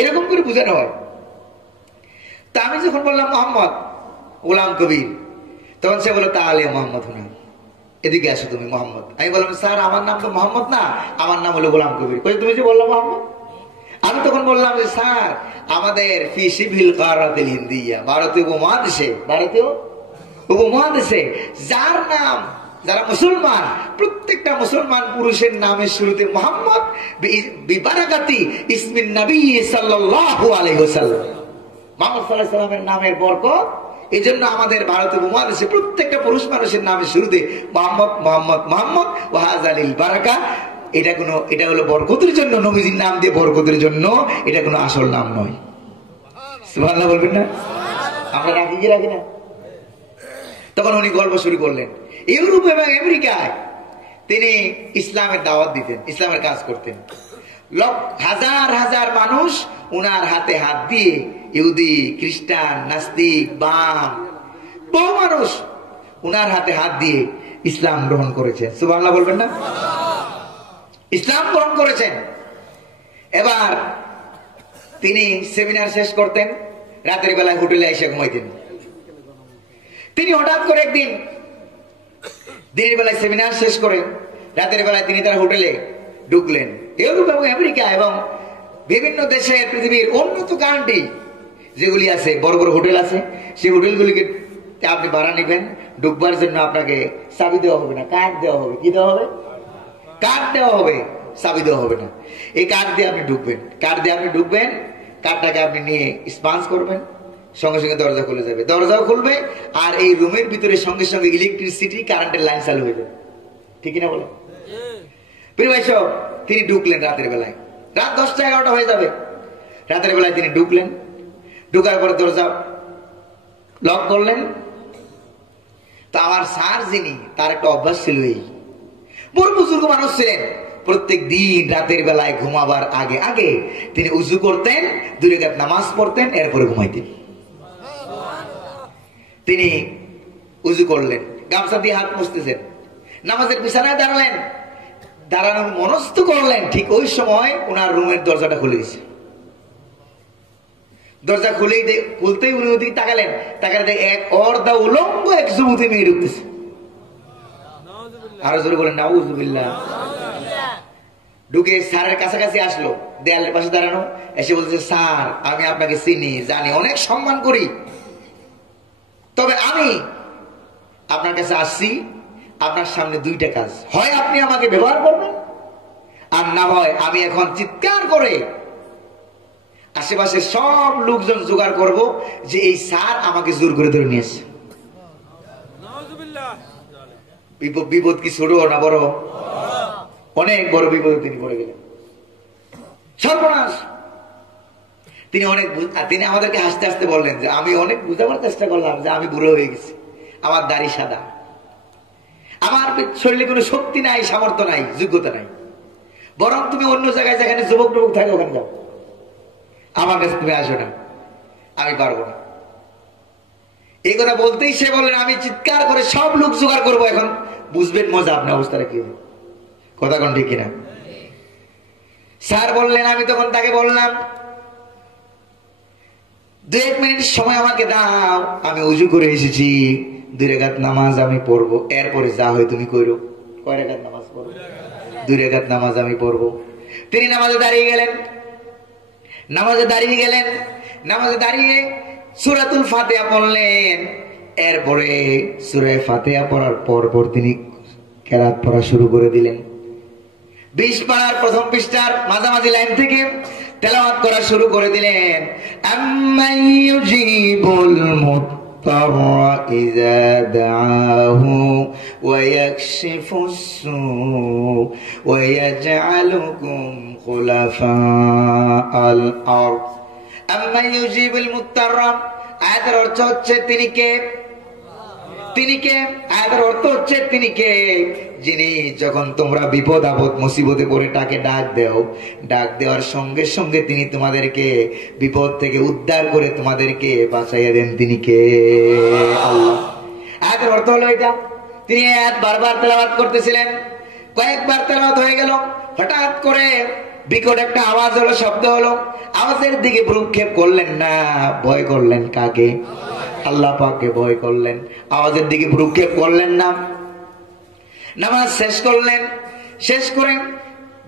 এরকম করে বোঝানো হয়। তা আমি যখন বললাম মোহাম্মদ গোলাম কবির, তখন সে বললো তাহলে মোহাম্মদ হুনা, এদিকে আসো তুমি মোহাম্মদ। আমি বললাম স্যার আমার নাম তো মোহাম্মদ না, আমার নাম হলো গোলাম কবির। তুমি যে বললাম মোহাম্মদ, আমি তখন বললাম যে স্যার আমাদের ভারতীয় উপমহাদেশে যার নাম, যারা মুসলমান, প্রত্যেকটা মুসলমান পুরুষের নামের শুরুতে মোহাম্মদ বিবারাকাতি ইসমিন নবী সাল্লাল্লাহু আলাইহি ওয়াসাল্লাম, মুহাম্মদ সাল্লাল্লাহু আলাইহি ওয়াসাল্লামের নামের বরকত। এই জন্য আমাদের ভারতীয় উপমহাদেশে প্রত্যেকটা পুরুষ মানুষের নামের শুরুতে মোহাম্মদ মোহাম্মদ মোহাম্মদ ওয়াহাজালিল বারাকা। এটা হলো বরকতের জন্য, নবীজির নাম দিয়ে বরকতের জন্য, এটা কোনো আসল নাম নয়। সুবহানাল্লাহ বলবেন না? আমরা রাখি কি রাখি না? তখন উনি গল্প শুরু করলেন। ইউরোপ এবং আমেরিকায় তিনি ইসলামের দাওয়াত দিতেন, ইসলামের কাজ করতেন। হাজার হাজার মানুষ উনার হাতে হাত দিয়ে, ইহুদি, খ্রিস্টান, নাস্তিক, বাম, বহু মানুষ উনার হাতে হাত দিয়ে ইসলাম গ্রহণ করেছেন। সুবহানাল্লাহ বলবেন না? ইসলাম গ্রহণ করেছেন। এবার তিনি সেমিনার শেষ করতেন, রাতের বেলায় হোটেলে এসে ঘুমাইতেন। তিনি হঠাৎ করে একদিন দিনের বেলায় সেমিনার শেষ করে রাতের বেলায় তিনি তার হোটেলে ঢুকলেন। ইউরোপ এবং আমেরিকা এবং বিভিন্ন দেশের পৃথিবীর উন্নত কান্ট্রি যেগুলি আছে, বড় বড় হোটেল আছে, সেই হোটেলগুলিকে আপনি ভাড়া নেবেন, ঢুকবার জন্য আপনাকে চাবি দেওয়া হবে না, কার্ড দেওয়া হবে। কি দেওয়া হবে? কার্ড দেওয়া হবে, চাবি দেওয়া হবে না। এই কার্ড দিয়ে আপনি ঢুকবেন, কার্ডটাকে আপনি নিয়ে স্পাঞ্চ করবেন, সঙ্গে সঙ্গে দরজা খুলে যাবে, দরজাও খুলবে, আর এই রুমের ভিতরে সঙ্গে সঙ্গে ইলেকট্রিসিটি, কারেন্টের লাইন চালু হয়ে যাবে। ঠিক না বলেন? প্রিয় ভাই সব, তিনি ঢুকলেন রাতের বেলায়, রাত 10টা 11টা হয়ে যাবে। রাতের বেলায় তিনি ঢুকলেন, ঢুকার পরে দরজা লক করলেন। তো আমার স্যার যিনি, তার একটা অভ্যাস ছিল, এই বড় বুজুর্গ মানুষ ছিলেন, প্রত্যেক দিন রাতের বেলায় ঘুমাবার আগে আগে তিনি উজু করতেন, 2 রাকাত নামাজ পড়তেন, এরপরে ঘুমাইতেন। তিনি উজু করলেন, গামছা দিয়ে হাত মুছতেছেন, নামাজের বিছানায় দাঁড়ালেন, দাঁড়ানোর মনস্থ করলেন। ঠিক ওই সময় ওনার রুমের দরজাটা খুলে গেছে। দরজা খুলতেই উনি ওদিকে তাকালেন, তাকালে এক অর্ধা উলঙ্গ এক যুবতী মেয়ে ঢুকতেছে। আরো জোরে বলেন নাউজুবিল্লাহ। ঢুকে স্যারের কাছাকাছি আসলো, দেয়ালের পাশে দাঁড়ানো, এসে বলছে স্যার আমি আপনাকে চিনি, জানি, অনেক সম্মান করি, তবে আমি আপনার কাছে আসছি, আপনার সামনে 2টা কাজ, হয় আপনি আমাকে ব্যবহার করবেন, আর না হয় আমি এখন চিৎকার করে আশেপাশে সব লোকজন জোগাড় করব যে এই স্যার আমাকে জোর করে ধরে নিয়ে এসেছে। বিপদ কি ছোট না বড়? অনেক বড় বিপদে তিনি পড়ে গেলেন, সর্বনাশ। তিনি আমাদেরকে হাসতে হাসতে বললেন যে আমি অনেক বুঝাবার চেষ্টা করলাম যে আমি বুড়ো হয়ে গেছি, আমার দাড়ি সাদা, আমার শরীরে কোনো শক্তি নাই, সামর্থ্য নাই, যোগ্যতা নাই, বরং তুমি অন্য জায়গায় যেখানে যুবক টুবক থাকে ওখানে যাও, আমার কাছে তুমি আসো না, আমি পারবো না। এই কথা বলতেই সে বললেন আমি চিৎকার করে সব লোক জোগাড় করবো, এখন বুঝবেন মজা আপনার অবস্থাটা কি হবে। কথা কোন ঠিক কিনা? স্যার বললেন, আমি তখন তাকে বললাম 2-1 মিনিট সময় আমাকে দাও, আমি উজু করে এসেছি, 2 রাকাত নামাজ আমি পড়বো, এরপরে যা হয় তুমি করো। কয় রাকাত নামাজ পড়বো? 2 রাকাত নামাজ আমি পড়বো। তিনি নামাজে দাঁড়িয়ে গেলেন, নামাজে দাঁড়িয়ে সূরাতুল ফাতিহা পড়লেন। এরপরে সূরা ফাতিহা পড়ার পর তিনি কেরাত পড়া শুরু করে দিলেন। 20 পারার প্রথম পৃষ্ঠার মাঝামাঝি লাইন থেকে তেলাওয়াত করা শুরু করে দিলেন। আম্মান ইউজিবুল মুত্তাররা ইযা দাআহু ওয়া ইয়াকশিফুস সূ ওয়া ইয়াজআলুকুম খুলাফাআল আরদ। আম্মান ইউজিবুল মুত্তাররা, আয়াতের অর্থ হচ্ছে তিনি কে? তিনি কে? আয়াতের অর্থ হচ্ছে তিনি কে? যিনি যখন তোমরা বিপদ আপদ মুসিবতে পড়ে তাকে ডাক দেও, ডাক দেওয়ার সঙ্গে সঙ্গে তিনি তোমাদেরকে বিপদ থেকে উদ্ধার করে তোমাদেরকে বাঁচাইয়া দেন। তিনি কে? আল্লাহ। আয়াতের অর্থ হলো এটা। তিনি আয়াত বারবার তেলাওয়াত করতেছিলেন, কয়েকবার তেলাওয়াত হয়ে গেল, হঠাৎ করে বিকট একটা আওয়াজ হলো, শব্দ হলো। আওয়াজের দিকে ভ্রুক্ষেপ করলেন না, ভয় করলেন কাকে? আল্লাহ পাককে ভয় করলেন। আওয়াজের দিকে ভ্রুক্ষেপ করলেন না, নামাজ শেষ করলেন। শেষ করে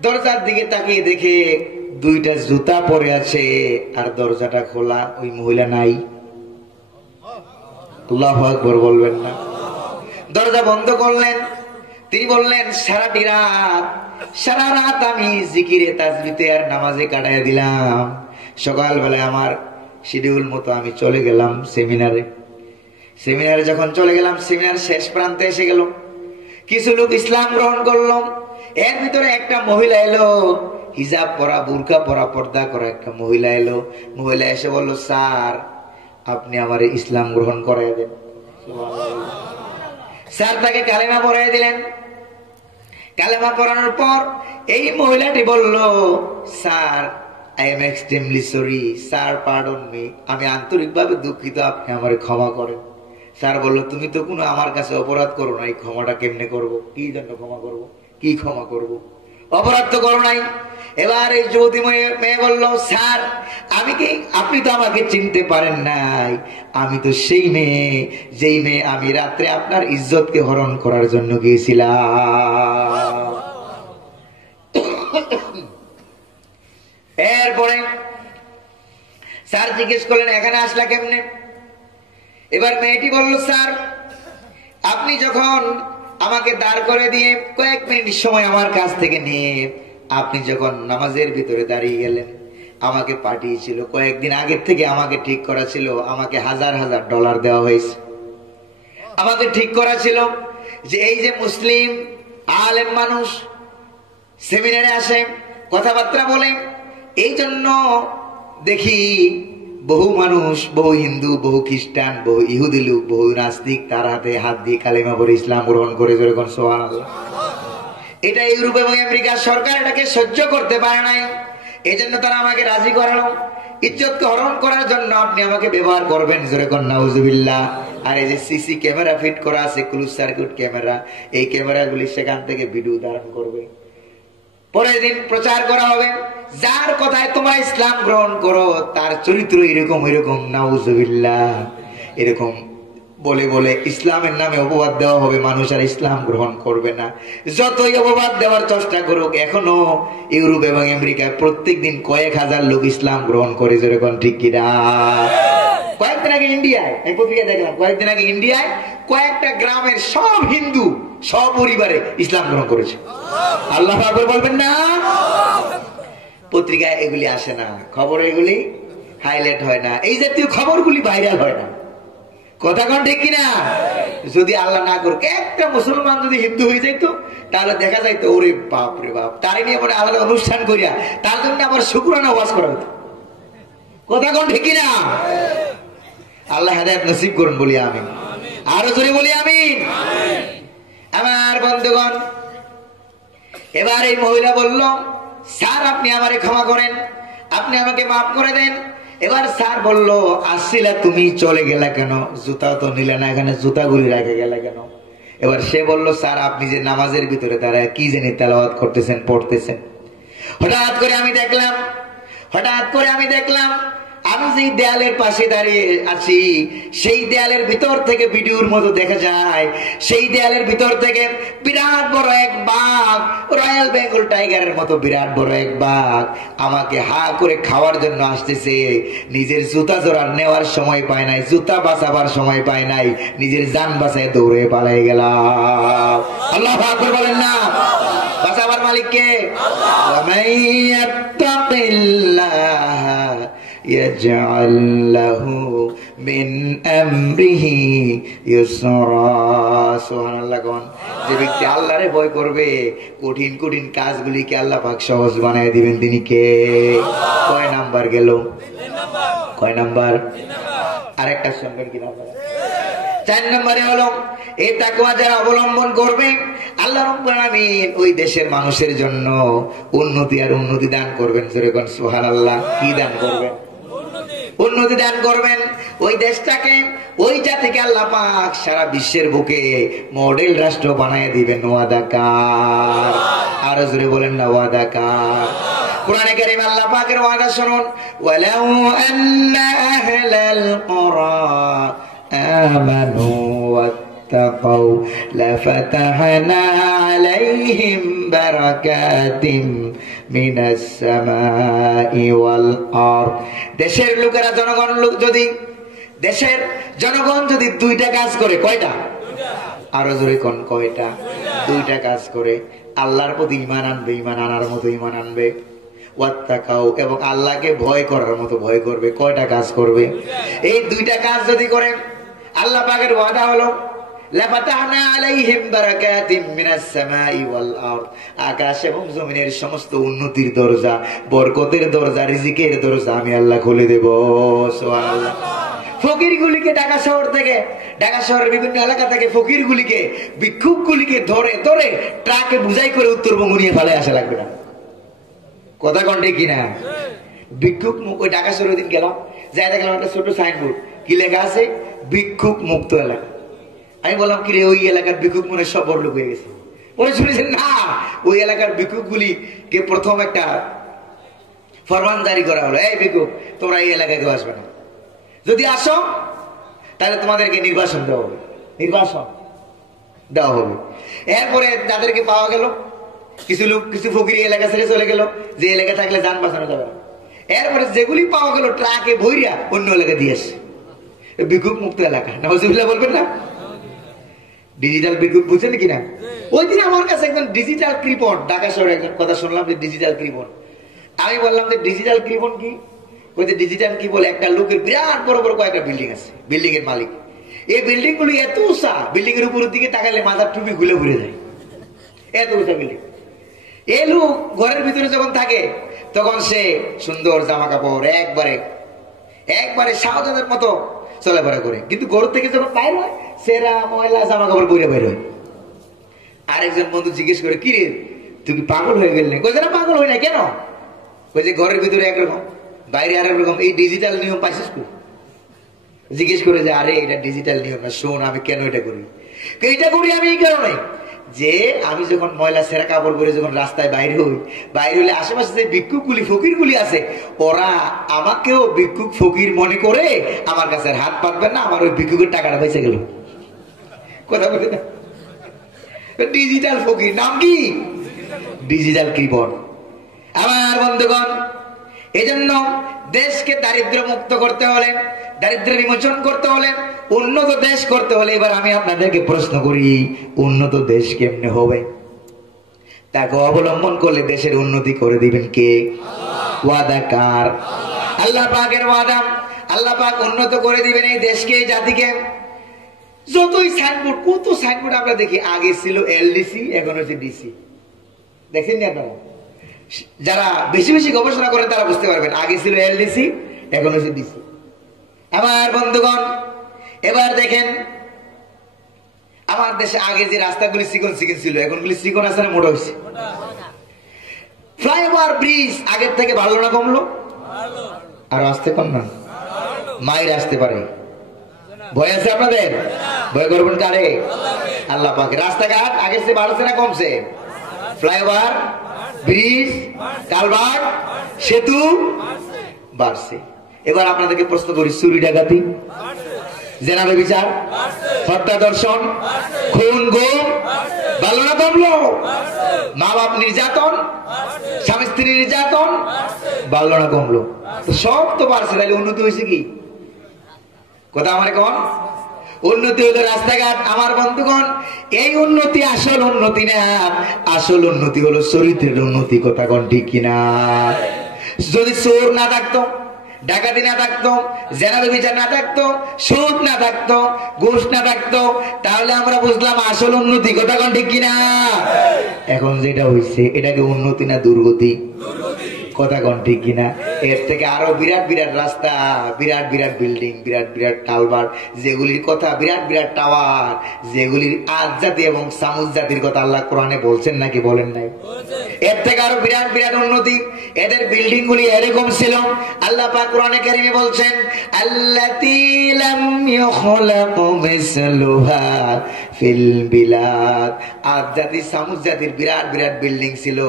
দরজার দিকে তাকিয়ে দেখে দুইটা জুতা পরে আছে আর দরজাটা খোলা, ওই মহিলা নাই। আল্লাহু আকবার বলবেন না? দরজা বন্ধ করলেন। তিনি বললেন, সারা রাত আমি জিকিরে তাসবিতে আর নামাজে কাটাইয়া দিলাম। সকালবেলায় আমার শিডিউল মতো আমি চলে গেলাম সেমিনারে যখন চলে গেলাম, সেমিনার শেষ প্রান্তে এসে গেল। কিছু লোক ইসলাম গ্রহণ করলো। এর ভিতরে একটা মহিলা এলো, হিজাব পরা, বুরকা পরা, পর্দা করা একটা মহিলা এলো। মহিলা এসে বলল, স্যার আপনি আমার ইসলাম গ্রহণ করাই দেন। স্যার তাকে কালেমা পড়াই দিলেন। কালেমা পড়ানোর পর এই মহিলাটি বলল, sir I am extremely sorry, sir pardon me, আমি আন্তরিকভাবে দুঃখিত, আপনি আমারে ক্ষমা করেন। স্যার বলল, তুমি তো কোনো আমার কাছে অপরাধ করো নাই, ক্ষমাটা কেমনে করবো? কি জন্য ক্ষমা করবো? কি ক্ষমা করবো? অপরাধ তো করো নাই। এবার এই যুবতী মেয়ে বলল, স্যার আপনি তো আমাকে চিনতে পারেন নাই, আমি তো সেই মেয়ে, যেই মেয়ে আমি রাত্রে আপনার ইজ্জতকে হরণ করার জন্য গিয়েছিলাম। এরপরে স্যার জিজ্ঞেস করলেন, এখানে আসলা কেমনে? এবার মেয়েটি বলল, স্যার আপনি যখন আমাকে দাঁড় করে দিয়ে কয়েক মিনিট সময় আমার কাছ থেকে নিয়ে আপনি যখন নামাজের ভিতরে দাঁড়িয়ে গেলেন, আমাকে পাঠিয়েছিল, কয়েকদিন আগের থেকে আমাকে ঠিক করা ছিল, আমাকে $1000 দেওয়া হয়েছে। আমাকে ঠিক করা ছিল যে এই যে মুসলিম আলেম মানুষ সেমিনারে আসে, কথাবার্তা বলে, এই জন্য দেখি বহু মানুষ, বহু হিন্দু, বহু খ্রিস্টান, বহু ইহুদি লোক, বহু নাস্তিক তার হাতে হাত দিয়ে কালেমা পড়ে ইসলাম গ্রহণ করে। যেরকম সুবহানাল্লাহ। এটা ইউরোপ এবং আমেরিকার সরকার এটাকে সহ্য করতে পারে নাই, এই জন্য তারা আমাকে রাজি করালো। ইজ্জতকে হরণ করার জন্য আপনি আমাকে ব্যবহার করবেন, যেরকম নাউজুবিল্লাহ। আর এই যে সিসি ক্যামেরা ফিট করা আছে, ক্লোজ সার্কিট ক্যামেরা, এই ক্যামেরাগুলি সেখান থেকে ভিডিও ধারণ করবে। পরের দিন প্রচার করা হবে, যার কথায় তোমরা ইসলাম গ্রহণ করো তার চরিত্র এরকম এরকম, নাউজুবিল্লাহ, এরকম বলে বলে ইসলামের নামে অপবাদ দেওয়া হবে, মানুষ আর ইসলাম গ্রহণ করবে না। যতই অপবাদ দেওয়ার চেষ্টা করুক, এখনো ইউরোপ এবং আমেরিকায় প্রত্যেক দিন কয়েক হাজার লোক ইসলাম গ্রহণ করে। যেরকম ঠিক কিনা? কয়েকদিন আগে ইন্ডিয়ায়, এই পত্রিকা দেখলাম, কয়েকদিন আগে ইন্ডিয়ায় কয়েকটা গ্রামের সব হিন্দু সপরিবারে ইসলাম গ্রহণ করেছে। আল্লাহু আকবার বলবেন না? পত্রিকায় এগুলি আসে না, খবর এগুলি হাইলাইট হয় না, এই জাতীয় খবরগুলি ভাইরাল হয় না। কথা কোন ঠিক কিনা? যদি আল্লাহ না করুক একটা মুসলমান যদি হিন্দু হয়ে যাইতো, তাহলে দেখা যাইতো ওরে বাপ রে বাপ, তারে নিয়ে পরে আলাদা অনুষ্ঠান করিয়া তার জন্য আবার শুকরানা ওয়াজ করা হতো। কথা কোন ঠিক কিনা? আল্লাহ হেদায়েত নসিব করুন বলি আমিন। আরো জোরে বলি আমিন। আমার বন্ধুগণ, এবার এই মহিলা বলল, স্যার আপনি আমারে ক্ষমা করেন, আপনি আমাকে মাফ করে দেন। এবার স্যার বলল, আসছিলা তুমি, চলে গেলা কেন? জুতাও তো নিলে না, এখানে জুতাগুলি রেখে গেলে কেন? এবার সে বলল, স্যার আপনি যে নামাজের ভিতরে দাঁড়ায় কি জানি তেলাওয়াত করতেছেন, পড়তেছেন, হঠাৎ করে আমি দেখলাম আমি যেই দেয়ালের পাশে দাঁড়িয়ে আছি, সেই দেয়ালের ভিতর থেকে ভিডিওর মতো দেখা যায়, সেই দেয়ালের ভিতর থেকে বিরাট বড় এক বাঘ, রয়্যাল বেঙ্গল টাইগারের মতো বিরাট বড় এক বাঘ আমাকে হা করে খাওয়ার জন্য আসতেছে। নিজের জুতা জোড়া নেওয়ার সময় পায় নাই, জুতা বাঁচাবার সময় পায় নাই, নিজের জান বাঁচায় দৌড়ে পালাই গেলাম। আল্লাহু আকবার বলেন না? বাঁচাবার মালিক কে? يجعل له من امره يسرا। সুবহানাল্লাহ। কোন যে ব্যক্তি আল্লাহরে ভয় করবে, কঠিন কঠিন কাজগুলিকে আল্লাহ পাক সহজ বানায় দিবেন। তিনি কে? কয় নাম্বার গেল? কয় নাম্বার? আরেকটা শুনবেন কি নাম্বার? 4 নম্বরে হলো এই তাকওয়া যারা অবলম্বন করবে আল্লাহ রাব্বুল আলামিন ওই দেশের মানুষের জন্য উন্নতি আর উন্নতি দান করবেন। জোরে কোন সুবহানাল্লাহ। কি দান করবেন? উন্নতি দান করবেন। ওই দেশটাকে, ওই জাতিকে আল্লাহ পাক সারা বিশ্বের বুকে মডেল রাষ্ট্র বানায় দিবেন। ওয়াদাকার। আর জোরে বলেন না ওয়াদাকার। কোরআনে কারীম আল্লাহ পাকের ওয়াদা শুনুন, ওয়ালাউ আন্না আহলাল কুরা আমানু ওয়াত্তাকাউ লাফাতাহনা আলাইহিম বারাকাতিম মিনাস সামাই ওয়াল আরদ। দেশের লোকেরা, জনগণ যদি, দেশের জনগণ যদি দুইটা কাজ করে, কয়টা? আরো জোরে কোন কয়টা? দুইটা কাজ করে। আল্লাহর প্রতি ঈমান আনবে, ঈমান আনার মতো ঈমান আনবে, ওয়াত্তাকাউ এবং আল্লাহকে ভয় করার মতো ভয় করবে। কয়টা কাজ করবে? এই দুইটা কাজ যদি করে, আল্লাহ পাকের ওয়াদা হলো লাফাতাহনা আলাইহিম বারাকাতিম মিনাস সামাই ওয়াল আরদ। আকাশ এবং জমিনের সমস্ত উন্নতির দরজা, বরকতের দরজা, রিজিকের দরজা আমি আল্লাহ খুলে দেব। সুবহানাল্লাহ। ফকিরগুলিকে ঢাকা শহর থেকে, ঢাকা শহরের বিভিন্ন এলাকা থেকে ফকিরগুলিকে, ভিক্ষুকগুলিকে ধরে ধরে ট্রাকে বুঝাই করে উত্তরবঙ্গ নিয়ে ফেলে আসা লাগবে না। কথা কন্টে কিনা? ভিক্ষুক মুক্ত। ওই ঢাকা শহরের দিন গেলাম, যাই দেখলাম একটা ছোট সাইনবোর্ড, কি লেখা আছে? ভিক্ষুক মুক্ত এলাকা। আমি বললাম কি রে, ওই এলাকার ভিক্ষুক মনে সব বড় লোক হয়ে গেছে? পরে শুনেছেন না, ওই এলাকার ভিক্ষুক গুলিকে প্রথম একটা ফরমান জারি করা হলো, এই ভিক্ষুক তোমরা এই এলাকায় কেউ আসবে না, যদি আসো তাহলে তোমাদেরকে নির্বাসন দেওয়া হবে, নির্বাসন দেওয়া হবে। এরপরে তাদেরকে পাওয়া গেল, কিছু লোক কিছু ফকির এলাকা ছেড়ে চলে গেল, যে এলাকা থাকলে যান বাঁচানো যাবে না। এরপরে যেগুলি পাওয়া গেল ট্রাকে ভইরা অন্য এলাকা দিয়ে আসে। ভিক্ষুক মুক্ত এলাকা। নাউজুবিল্লাহ বলবেন না? ডিজিটাল ভিক্ষুক বুঝছেন কিনা? ওই দিন আমার কাছে একজন ডিজিটাল কৃপণ, ঢাকা শহরে একজন কথা শুনলাম যে ডিজিটাল কৃপণ। আমি বললাম যে ডিজিটাল কৃপণ কি? ওই যে ডিজিটাল কি বলে, একটা লোকের বিরাট বড় বড় কয়েকটা বিল্ডিং আছে, বিল্ডিং এর মালিক। এই বিল্ডিং গুলি এত উঁচা, বিল্ডিং এর উপরের দিকে তাকালে মাথার টুপি খুলে ঘুরে যায়, এত উঁচা বিল্ডিং। এই লোক ঘরের ভিতরে যখন থাকে তখন সে সুন্দর জামা কাপড় একবারে একবারে শাহজাদের মতো চলাফেরা করে, কিন্তু ঘর থেকে যখন বাইর হয় সেরা ময়লা জামা কাপড় পরে বাইর হয়। আরেকজন বন্ধু জিজ্ঞেস করে, কি রে তুই কি পাগল হয়ে গেলি? কই না পাগল হই না। কেন? ওই যে ঘরের ভিতরে একরকম, বাইরে আরেক রকম, এই ডিজিটাল নিয়ম পাইছিস তুই? জিজ্ঞেস করে যে আরে এটা ডিজিটাল নিয়ম না, শোন আমি কেন এটা করি। এটা করি আমি এই কারণে যে আমি যখন ময়লা সেরা কাপড় পরে যখন রাস্তায় বাইরে হই, বাইরে হলে আশেপাশে যে ভিক্ষুকগুলি ফকিরগুলি আছে, ওরা আমাকেও ভিক্ষুক ফকির মনে করে আমার কাছে হাত পাতবেন না, আমার ওই ভিক্ষুকের টাকাটা পয়সা গেল। কথা বলে না? ডিজিটাল ফকির নাম কি? ডিজিটাল কৃপণ। আমার বন্ধুগণ, এজন্য দেশকে দারিদ্র মুক্ত করতে হলে, দারিদ্র বিমোচন করতে হলে, উন্নত দেশ করতে হলে, এবার আমি আপনাদেরকে প্রশ্ন করি, উন্নত দেশ কেমনে হবে? তাকে অবলম্বন করলে দেশের উন্নতি করে দিবেন কে? ওয়াদা কার? আল্লাহ পাকের ওয়াদা। আল্লাহ পাক উন্নত করে দিবেন এই দেশকে, এই জাতিকে। যতই সাইনবোর্ড, কত সাইনবোর্ড আমরা দেখি, আগে ছিল এলডিসি, এখন হচ্ছে ডিসি। দেখেন না আপনারা? যারা বেশি বেশি গবেষণা করেন তারা বুঝতে পারবেন, আগে ছিল এলডিসি, এখন হচ্ছে ডিসি। আমার বন্ধুগণ, এবার দেখেন আমার দেশে আগে যে রাস্তাগুলি চিকন চিকন ছিল, এখনগুলি চিকন আছে না মোটা হয়েছে? ফ্লাইওভার ব্রিজ আগের থেকে ভালো না কমলো? আর আসতে কম না, মায়ের আসতে পারে। ভয় আছে আপনাদের? ভয় করবেন কারে? আল্লাহ পাকে। রাস্তাঘাট আগের চেয়ে বাড়ছে না কমছে? ফ্লাইওভার, ব্রিজ, কালভার্ট, সেতু বাড়ছে। এবার আপনাদেরকে প্রশ্ন করি, চুরি ডাকাতি, জেনারেল বিচার, হত্যা দর্শন, খুন গুম ভালো না কমলো? মা বাপ নির্যাতন, স্বামী স্ত্রী নির্যাতন ভালো না কমলো? সব তো বাড়ছে, তাহলে উন্নতি হয়েছে কি? কথা আমার কোন? উন্নতি হলো রাস্তাঘাট। আমার বন্ধুগণ, এই উন্নতি আসল উন্নতি না, আসল উন্নতি হলো চরিত্রের উন্নতি। কথা কোন ঠিক কিনা? যদি চোর না থাকতো, ডাকাতি না থাকতো, জেনারেল বিচার না থাকতো, সুদ না থাকতো, ঘুষ না থাকতো, তাহলে আমরা বুঝলাম আসল উন্নতি। কথা কোন ঠিক কিনা? এখন যেটা হয়েছে এটাকে উন্নতি না দুর্গতি? কথা কোন ঠিক কিনা? এর থেকে আরো বিরাট বিরাট রাস্তা, বিরাট বিরাট বিল্ডিং, বিরাট বিরাট কালভার্ট, যেগুলির কথা বিরাট বিরাট টাওয়ার, যেগুলির আদ জাতি এবং সামুদ জাতির কথা আল্লাহ কোরআনে বলছেন নাকি বলেন নাই? এর থেকে আরো বিরাট বিরাট উন্নতি। এদের বিল্ডিং গুলি এরকম ছিল। আল্লাহ পাক কোরআনে কারিমে বলছেন, আল্লাতী লাম ইউখলাক মিসলুহা ফিল বিলাদ। আদ জাতি সামুদ জাতির বিরাট বিরাট বিল্ডিং ছিল,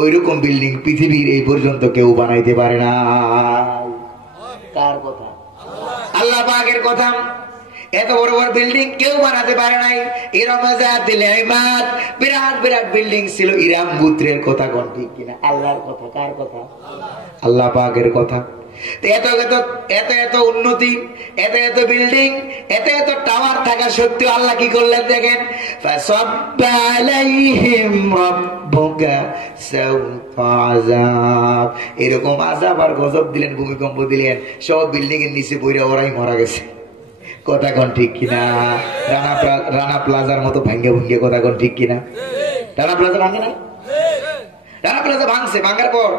ওইরকম বিল্ডিং পৃথিবীর এই পর্যন্ত কেউ বানাইতে পারে না। কার কথা? আল্লাহ পাকের কথা। এত বড় বড় বিল্ডিং কেউ বানাতে পারে নাই। বিরাট বিরাট বিল্ডিং ছিল। ইরাম গোত্রের কথা কোন ঠিক কিনা? আল্লাহর কথা। কার কথা? আল্লাহ পাকের কথা। এত এত এত এত উন্নতি, এত এত বিল্ডিং, এত এত টাওয়ার থাকা সত্ত্বেও আল্লাহ কি করলেন দেখেন, ফাসাব্বা আলাইহিম রাব্বুকা সাওতা আযাব। এরকম আযাব আর গজব দিলেন, ভূমিকম্প দিলেন, সব বিল্ডিং এর নিচে পড়ে ওরাই মারা গেছে। কথা কোন ঠিক কিনা? রানা প্লাজার মতো ভাঙ্গে ভুঙ্গে, কথা কোন ঠিক কিনা? রানা প্লাজা ভাঙে নাই? রানা প্লাজা ভাঙছে। ভাঙার পর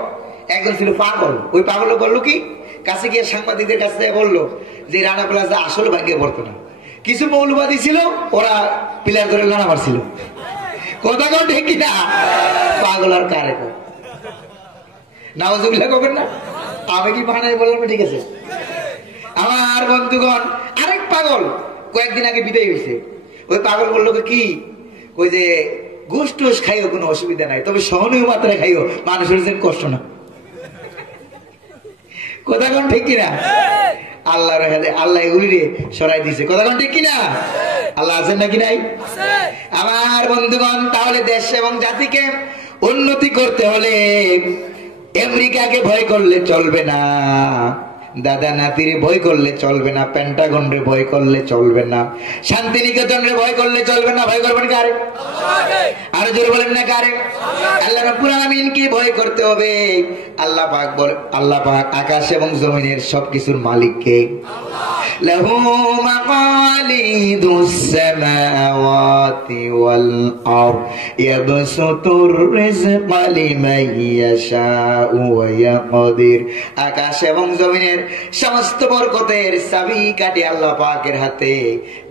একজন ছিল পাগল। ওই পাগল বললো কি, কাছে গিয়ে সাংবাদিকদের কাছে বললো যে রানা প্লাজা আসলে ভাঙ্গে পড়তো না, কিছু মৌলবাদী ছিল, ওরা পিলার ধরে রানা মারছিল। কথা কোন ঠিক কিনা? পাগল আর কারে নাউজুবিল্লাহ করবেন না? আমি কি বানাই বললাম? ঠিক আছে আমার বন্ধুগণ, আরেক পাগল কয়েকদিন আগে বিদায় হয়েছে। ওই পাগল বললো কি, ওই যে ঘুষ টুস খাইও কোনো অসুবিধা নাই, তবে সহনীয় মাত্রায় খাইও, মানুষের যেন কষ্ট না। কথা কোন ঠিক কিনা? আল্লাহর আল্লাহ এগুলি সরাই দিছে। কথা কোন ঠিক কিনা? আল্লাহ আছেন নাকি নাই? আমার বন্ধুগণ, তাহলে দেশ এবং জাতিকে উন্নতি করতে হলে আমেরিকাকে ভয় করলে চলবে না, দাদা নাতিরে ভয় করলে চলবে না, পেন্টাগন রে ভয় করলে চলবে না, শান্তিনিকেতন রে ভয় করলে চলবে না। ভয় করবেন কারে? আরো জোরে বলেন না কারে? আল্লাহ রাব্বুল আলামিনকে ভয় করতে হবে। আল্লাহ পাক বলে, আল্লাহ পাক আকাশ এবং জমিনের সবকিছুর মালিক কে? লাহু মাকালিদুস সামাওয়াতি ওয়াল আরদ ইয়াবসুতুর রিজকা লিমান ইয়াশাউ ওয়া ইয়াকদির। আকাশ এবং জমিনের সমস্ত বরকতের চাবিকাঠি আল্লাহ পাকের হাতে।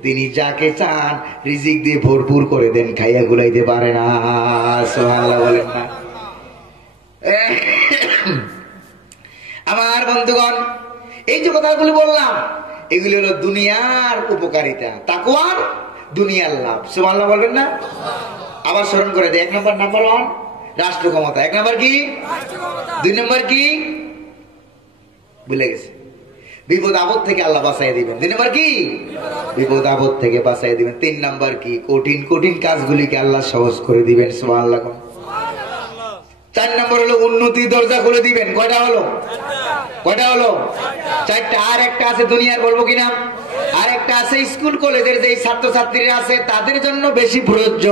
তিনি যাকে চান রিজিক দিয়ে ভরপুর করে দেন, খাইয়া গুলাইতে পারে না। সুবহানাল্লাহ বলেন না? আমার বন্ধুগণ, এই যে কথাগুলো বললাম, এগুলি হলো দুনিয়ার উপকারিতা, তাকওয়ার দুনিয়ার লাভ। সুবহানাল্লাহ বলবেন না? আবার স্মরণ করে দেয়। নাম্বার 1 রাষ্ট্র ক্ষমতা। 1 নম্বর কি? 2 নম্বর কি? ভুলে গেছে। বিপদ আপদ থেকে আল্লাহ বাঁচাই দিবেন। 2 নম্বর কি? বিপদ আপদ থেকে বাঁচাই দিবেন। 3 নম্বর কি? কঠিন কঠিন কাজগুলিকে আল্লাহ সহজ করে দিবেন। সুবহানাল্লাহ। 4 নম্বর হলো উন্নতির দরজা খুলে দিবেন। কয়টা হলো? কয়টা হলো? 4টা। আর একটা আছে দুনিয়ার, বলবো কিনা? আর একটা আছে স্কুল কলেজের যে ছাত্রছাত্রীরা আছে, তাদের জন্য বেশি প্রযোজ্য।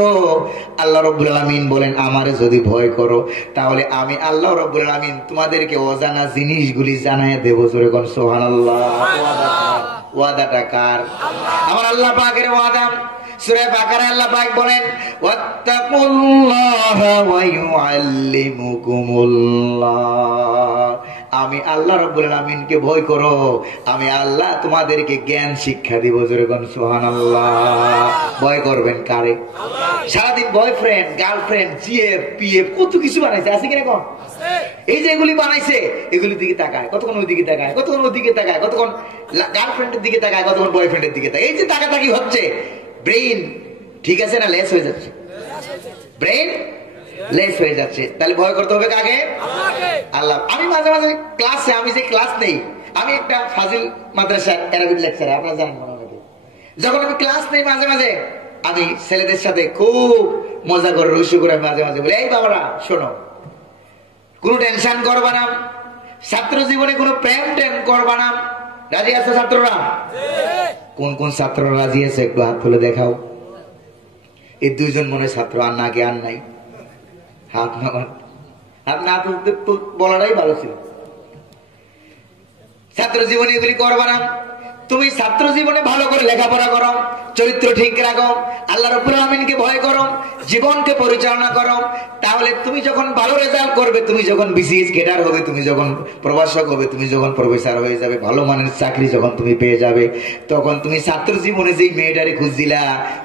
আল্লাহ রাব্বুল আলামিন বলেন, আমারে যদি ভয় করো তাহলে আমি আল্লাহ রাব্বুল আলামিন তোমাদেরকে অজানা জিনিসগুলি জানায় দেব। জোরে কোন সুবহানাল্লাহ। ওয়াদাটা কার? আমার আল্লাহ পাকের ওয়াদা। সূরা বাকারায় আল্লাহ পাক বলেন, ওয়াত্তাকুল্লাহা ওয়া ইউআল্লিমুকুমুল্লাহ। আমি আল্লাহ রাব্বুল আলামিনকে ভয় করো, আমি আল্লাহ তোমাদেরকে জ্ঞান শিক্ষা দিব। জোরে কোন সুবহানাল্লাহ। ভয় করবেন কারে? সারাদিন বয়ফ্রেন্ড, গার্লফ্রেন্ড, জিএফ, পিএফ কত কিছু বানাইছে, আছে কিনা কোন? এই যে এগুলি বানাইছে, এগুলির দিকে তাকায়, কতক্ষণ ওই দিকে তাকায়, কতক্ষণ ওই দিকে তাকায়, কতক্ষণ গার্লফ্রেন্ডের দিকে তাকায়, কতক্ষণ বয়ফ্রেন্ডের দিকে তাকায়। এই যে তাকাতাকি হচ্ছে, ব্রেইন ঠিক আছে না লেস হয়ে যাচ্ছে? ব্রেইন লেস হয়ে যাচ্ছে। তাহলে ভয় করতে হবে কাকে? আল্লাহ। আমি মাঝে মাঝে ক্লাসে, আমি যে ক্লাস নেই, আমি একটা ফাজিল মাদ্রাসার অ্যারাবিক লেকচার, আপনারা জানেন মনে হয়। যখন আমি ক্লাস নেই মাঝে মাঝে, আমি ছেলেদের সাথে খুব মজা করে রসু করে মাঝে মাঝে বলি, এই বাবারা শোনো, কোনো টেনশন করবা না, ছাত্র জীবনে কোনো প্রেম টেম করবা না। রাজি আছে ছাত্ররা? কোন কোন ছাত্র রাজি আছে একটু হাত তুলে দেখাও। এই 2 জন মনে ছাত্র, আর নাকি আর নাই? হাত না তুলতে বলাটাই ভালো ছিল। ছাত্র জীবনে এগুলি করবা না। তুমি ছাত্র জীবনে ভালো করে লেখাপড়া করো, চরিত্র ঠিক রাখো, আল্লাহ রাব্বুল আমিনকে ভয় করো, জীবনকে পরিচালনা করো, তাহলে তুমি যখন ভালো রেজাল্ট করবে, তুমি যখন বিসিএস ক্যাডার হবে, তুমি যখন প্রভাষক হবে, তুমি যখন প্রফেসর হয়ে যাবে, ভালো মানের চাকরি যখন তুমি পেয়ে যাবে, তখন তুমি ছাত্র জীবনে যেই মেয়েটারে খুঁজছিলা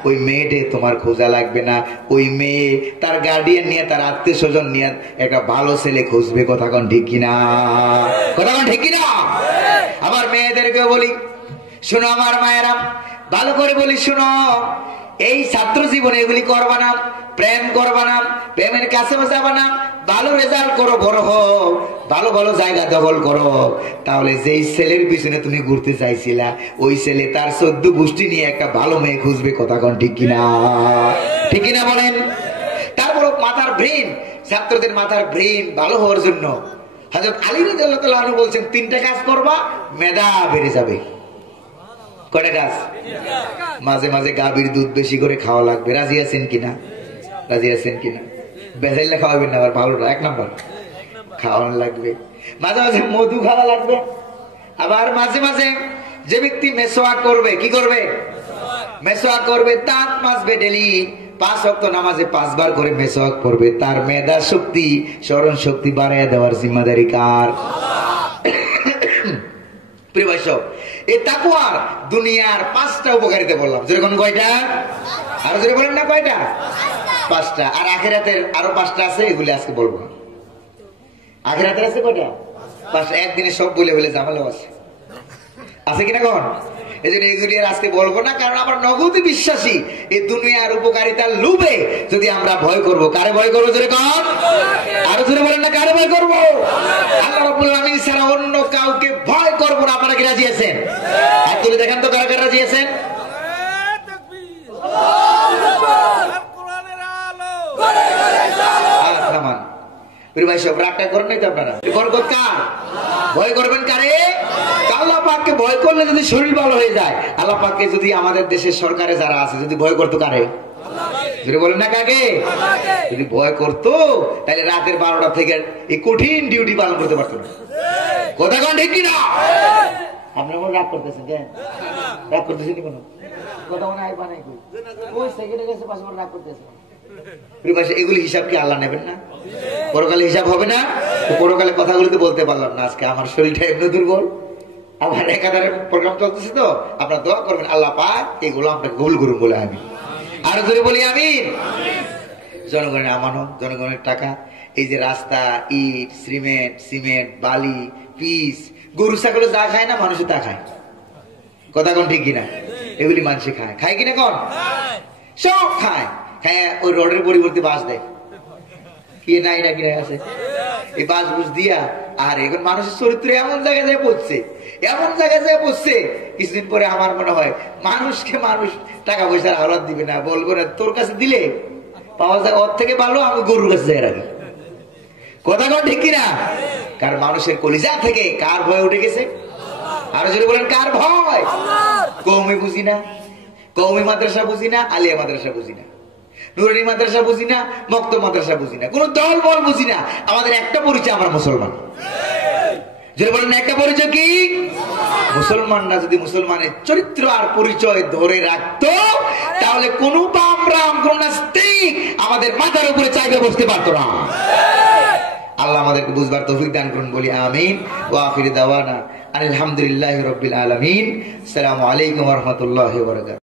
ওই মেয়েটে তোমার খোঁজা লাগবে না। ওই মেয়ে তার গার্ডিয়ান নিয়ে, তার আত্মীয় স্বজন নিয়ে একটা ভালো ছেলে খুঁজবে। কথা কোন ঠিক কিনা? কথা কোন ঠিক কিনা? আমার মেয়েদেরকে বলি, শোনো আমার মায়েরা, ভালো করে বলি শোনো, এই ছাত্র জীবনে এগুলি করবা না, প্রেম করবা না, প্রেমের কাছে যাবা না, ভালো রেজাল্ট করো, বড় হও, ভালো ভালো জায়গা দখল করো, তাহলে যেই ছেলের পিছনে তুমি ঘুরতে চাইছিলা ওই ছেলে তার 14 গোষ্ঠী নিয়ে একটা ভালো মেয়ে খুঁজবে। কথা কোন ঠিক কিনা? ঠিক কিনা বলেন? তারপর মাথার ব্রেন, ছাত্রদের মাথার ব্রেন ভালো হওয়ার জন্য হযরত আলী রাদিয়াল্লাহু তাআলা আনহু বলছেন 3টা কাজ করবা, মেধা বেড়ে যাবে। কয়টা কাজ? মাঝে মাঝে গাভীর দুধ বেশি করে খাওয়া লাগবে। রাজি আছেন কিনা? রাজি আছেন কিনা? বেজাইলে খাওয়াবেন না, আবার ভালোটা 1 নাম্বার খাওয়ানো লাগবে। মাঝে মাঝে মধু খাওয়া লাগবে। আবার মাঝে মাঝে যে ব্যক্তি মেসওয়াক করবে, কি করবে? মেসওয়াক করবে, দাঁত মাজবে ডেলি, 5 ওয়াক্ত নামাজে 5 বার করে মেসওয়াক করবে। তার মেধা শক্তি, স্মরণ শক্তি বাড়ায় দেওয়ার জিম্মাদারি কার? প্রিয় ভাই সব, এই তাকওয়ার দুনিয়ার 5টা উপকারিতা বললাম। যেরকম কয়টা? আরো জোরে বলেন না, কয়টা? 5টা। আর আখিরাতের আরো 5টা আছে, এগুলি আজকে বলবো। আখিরাতের আছে কয়টা? 5টা। একদিনে সব বলে বলে ঝামেলাও আছে, আছে কিনা কোন? এই জন্য এগুলি আর আজকে বলবো না, কারণ আমরা নগদে বিশ্বাসী। এই দুনিয়ার উপকারিতার লোভে যদি আমরা ভয় করবো, কারে ভয় করবো? জোরে কোন? আরো জোরে বলেন না, কারে ভয় করবো? আল্লাহ রাব্বুল আমিন ছাড়া অন্য কাউকে ভয় করবো না। আপনারা কি রাজি আছেন? হাত তুলে দেখেন তো কারা কারা রাজি আছেন। ভাই সব রাগটা করেন নাই তো আপনারা? বরকত কার? ভয় করবেন কারে? আল্লাহ পাককে ভয় করলে যদি শরীর ভালো হয়ে যায়, আল্লাহ পাককে যদি আমাদের দেশের সরকারে যারা আছে যদি ভয় করতো কারে? যদি বলেন না কাকে? যদি ভয় করতো তাহলে রাতের 12টা থেকে এই কঠিন ডিউটি পালন করতে পারতো না। কথা কোন ঠিক কিনা? আপনার মনে রাগ করতেছেন কেন? রাগ করতেছেন কোনো কথা মনে হয় বানাই কই ওই সেকেন্ডে গেছে পাশে রাগ করতেছেন। এগুলি হিসাব কি আল্লাহ নেবেন না? পরকালে হিসাব হবে না? পরকালে কথাগুলো তো বলতে পারলাম না, আজকে আমার শরীরটা এমনি দুর্বল, আমার একাধারের প্রোগ্রাম চলতেছে, তো আপনারা দোয়া করবেন আল্লাহ পাক এগুলো আপনাকে কবুল করুন বলে আমি আরো জোরে বলি আমিন। জনগণের আমানত, জনগণের টাকা, এই যে রাস্তা, ইট, সিমেন্ট, বালি, পিচ, গরু ছাগল যা খায় না মানুষ তা খায়। কথা কোন ঠিক কিনা? এগুলি মানুষ খায়, খায় কিনা কোন? সব খায়। হ্যাঁ, ওই রোডের পরিবর্তে বাস দেয়, কি নাই না কিনা আছে এই বাস বুঝ দিয়া। আর এখন মানুষের চরিত্র এমন জায়গায় যায় পড়ছে, এমন জায়গায় যায় পড়ছে, কিছুদিন পরে আমার মনে হয় মানুষকে মানুষ টাকা পয়সার হাওলাত দিবে না, বলবো না তোর কাছে দিলে পাওয়া যায় ওর থেকে ভালো আমি গরুর কাছে যাই রাখি। কথা কোন ঠিক কিনা? কার মানুষের কলিজা থেকে কার ভয় উঠে গেছে? আরো যদি বলেন কার ভয়? কওমি বুঝি না, কওমি মাদ্রাসা বুঝি না, আলিয়া মাদ্রাসা বুঝি না, নুরানি মাদ্রাসা বুঝি না, মক্তব মাদ্রাসা বুঝি না, কোন দল বল বুঝি না। আমাদের একটা পরিচয়, আমরা মুসলমান। যদি বলেন একটা পরিচয় কি? মুসলমানরা যদি মুসলমানের চরিত্র আর পরিচয় ধরে রাখতো তাহলে কোন বামরাম, কোন নাস্তিক আমাদের মাথার উপরে চাইবে বসতে পারতো না। আল্লাহ আমাদেরকে বুঝবার তৌফিক দান করুন বলি আমিন। ওয়া আখির দাওয়ানা আলহামদুলিল্লাহি রাব্বিল আলামিন। আসসালামু আলাইকুম ওয়া রাহমাতুল্লাহি ওয়া বারাকাতুহু।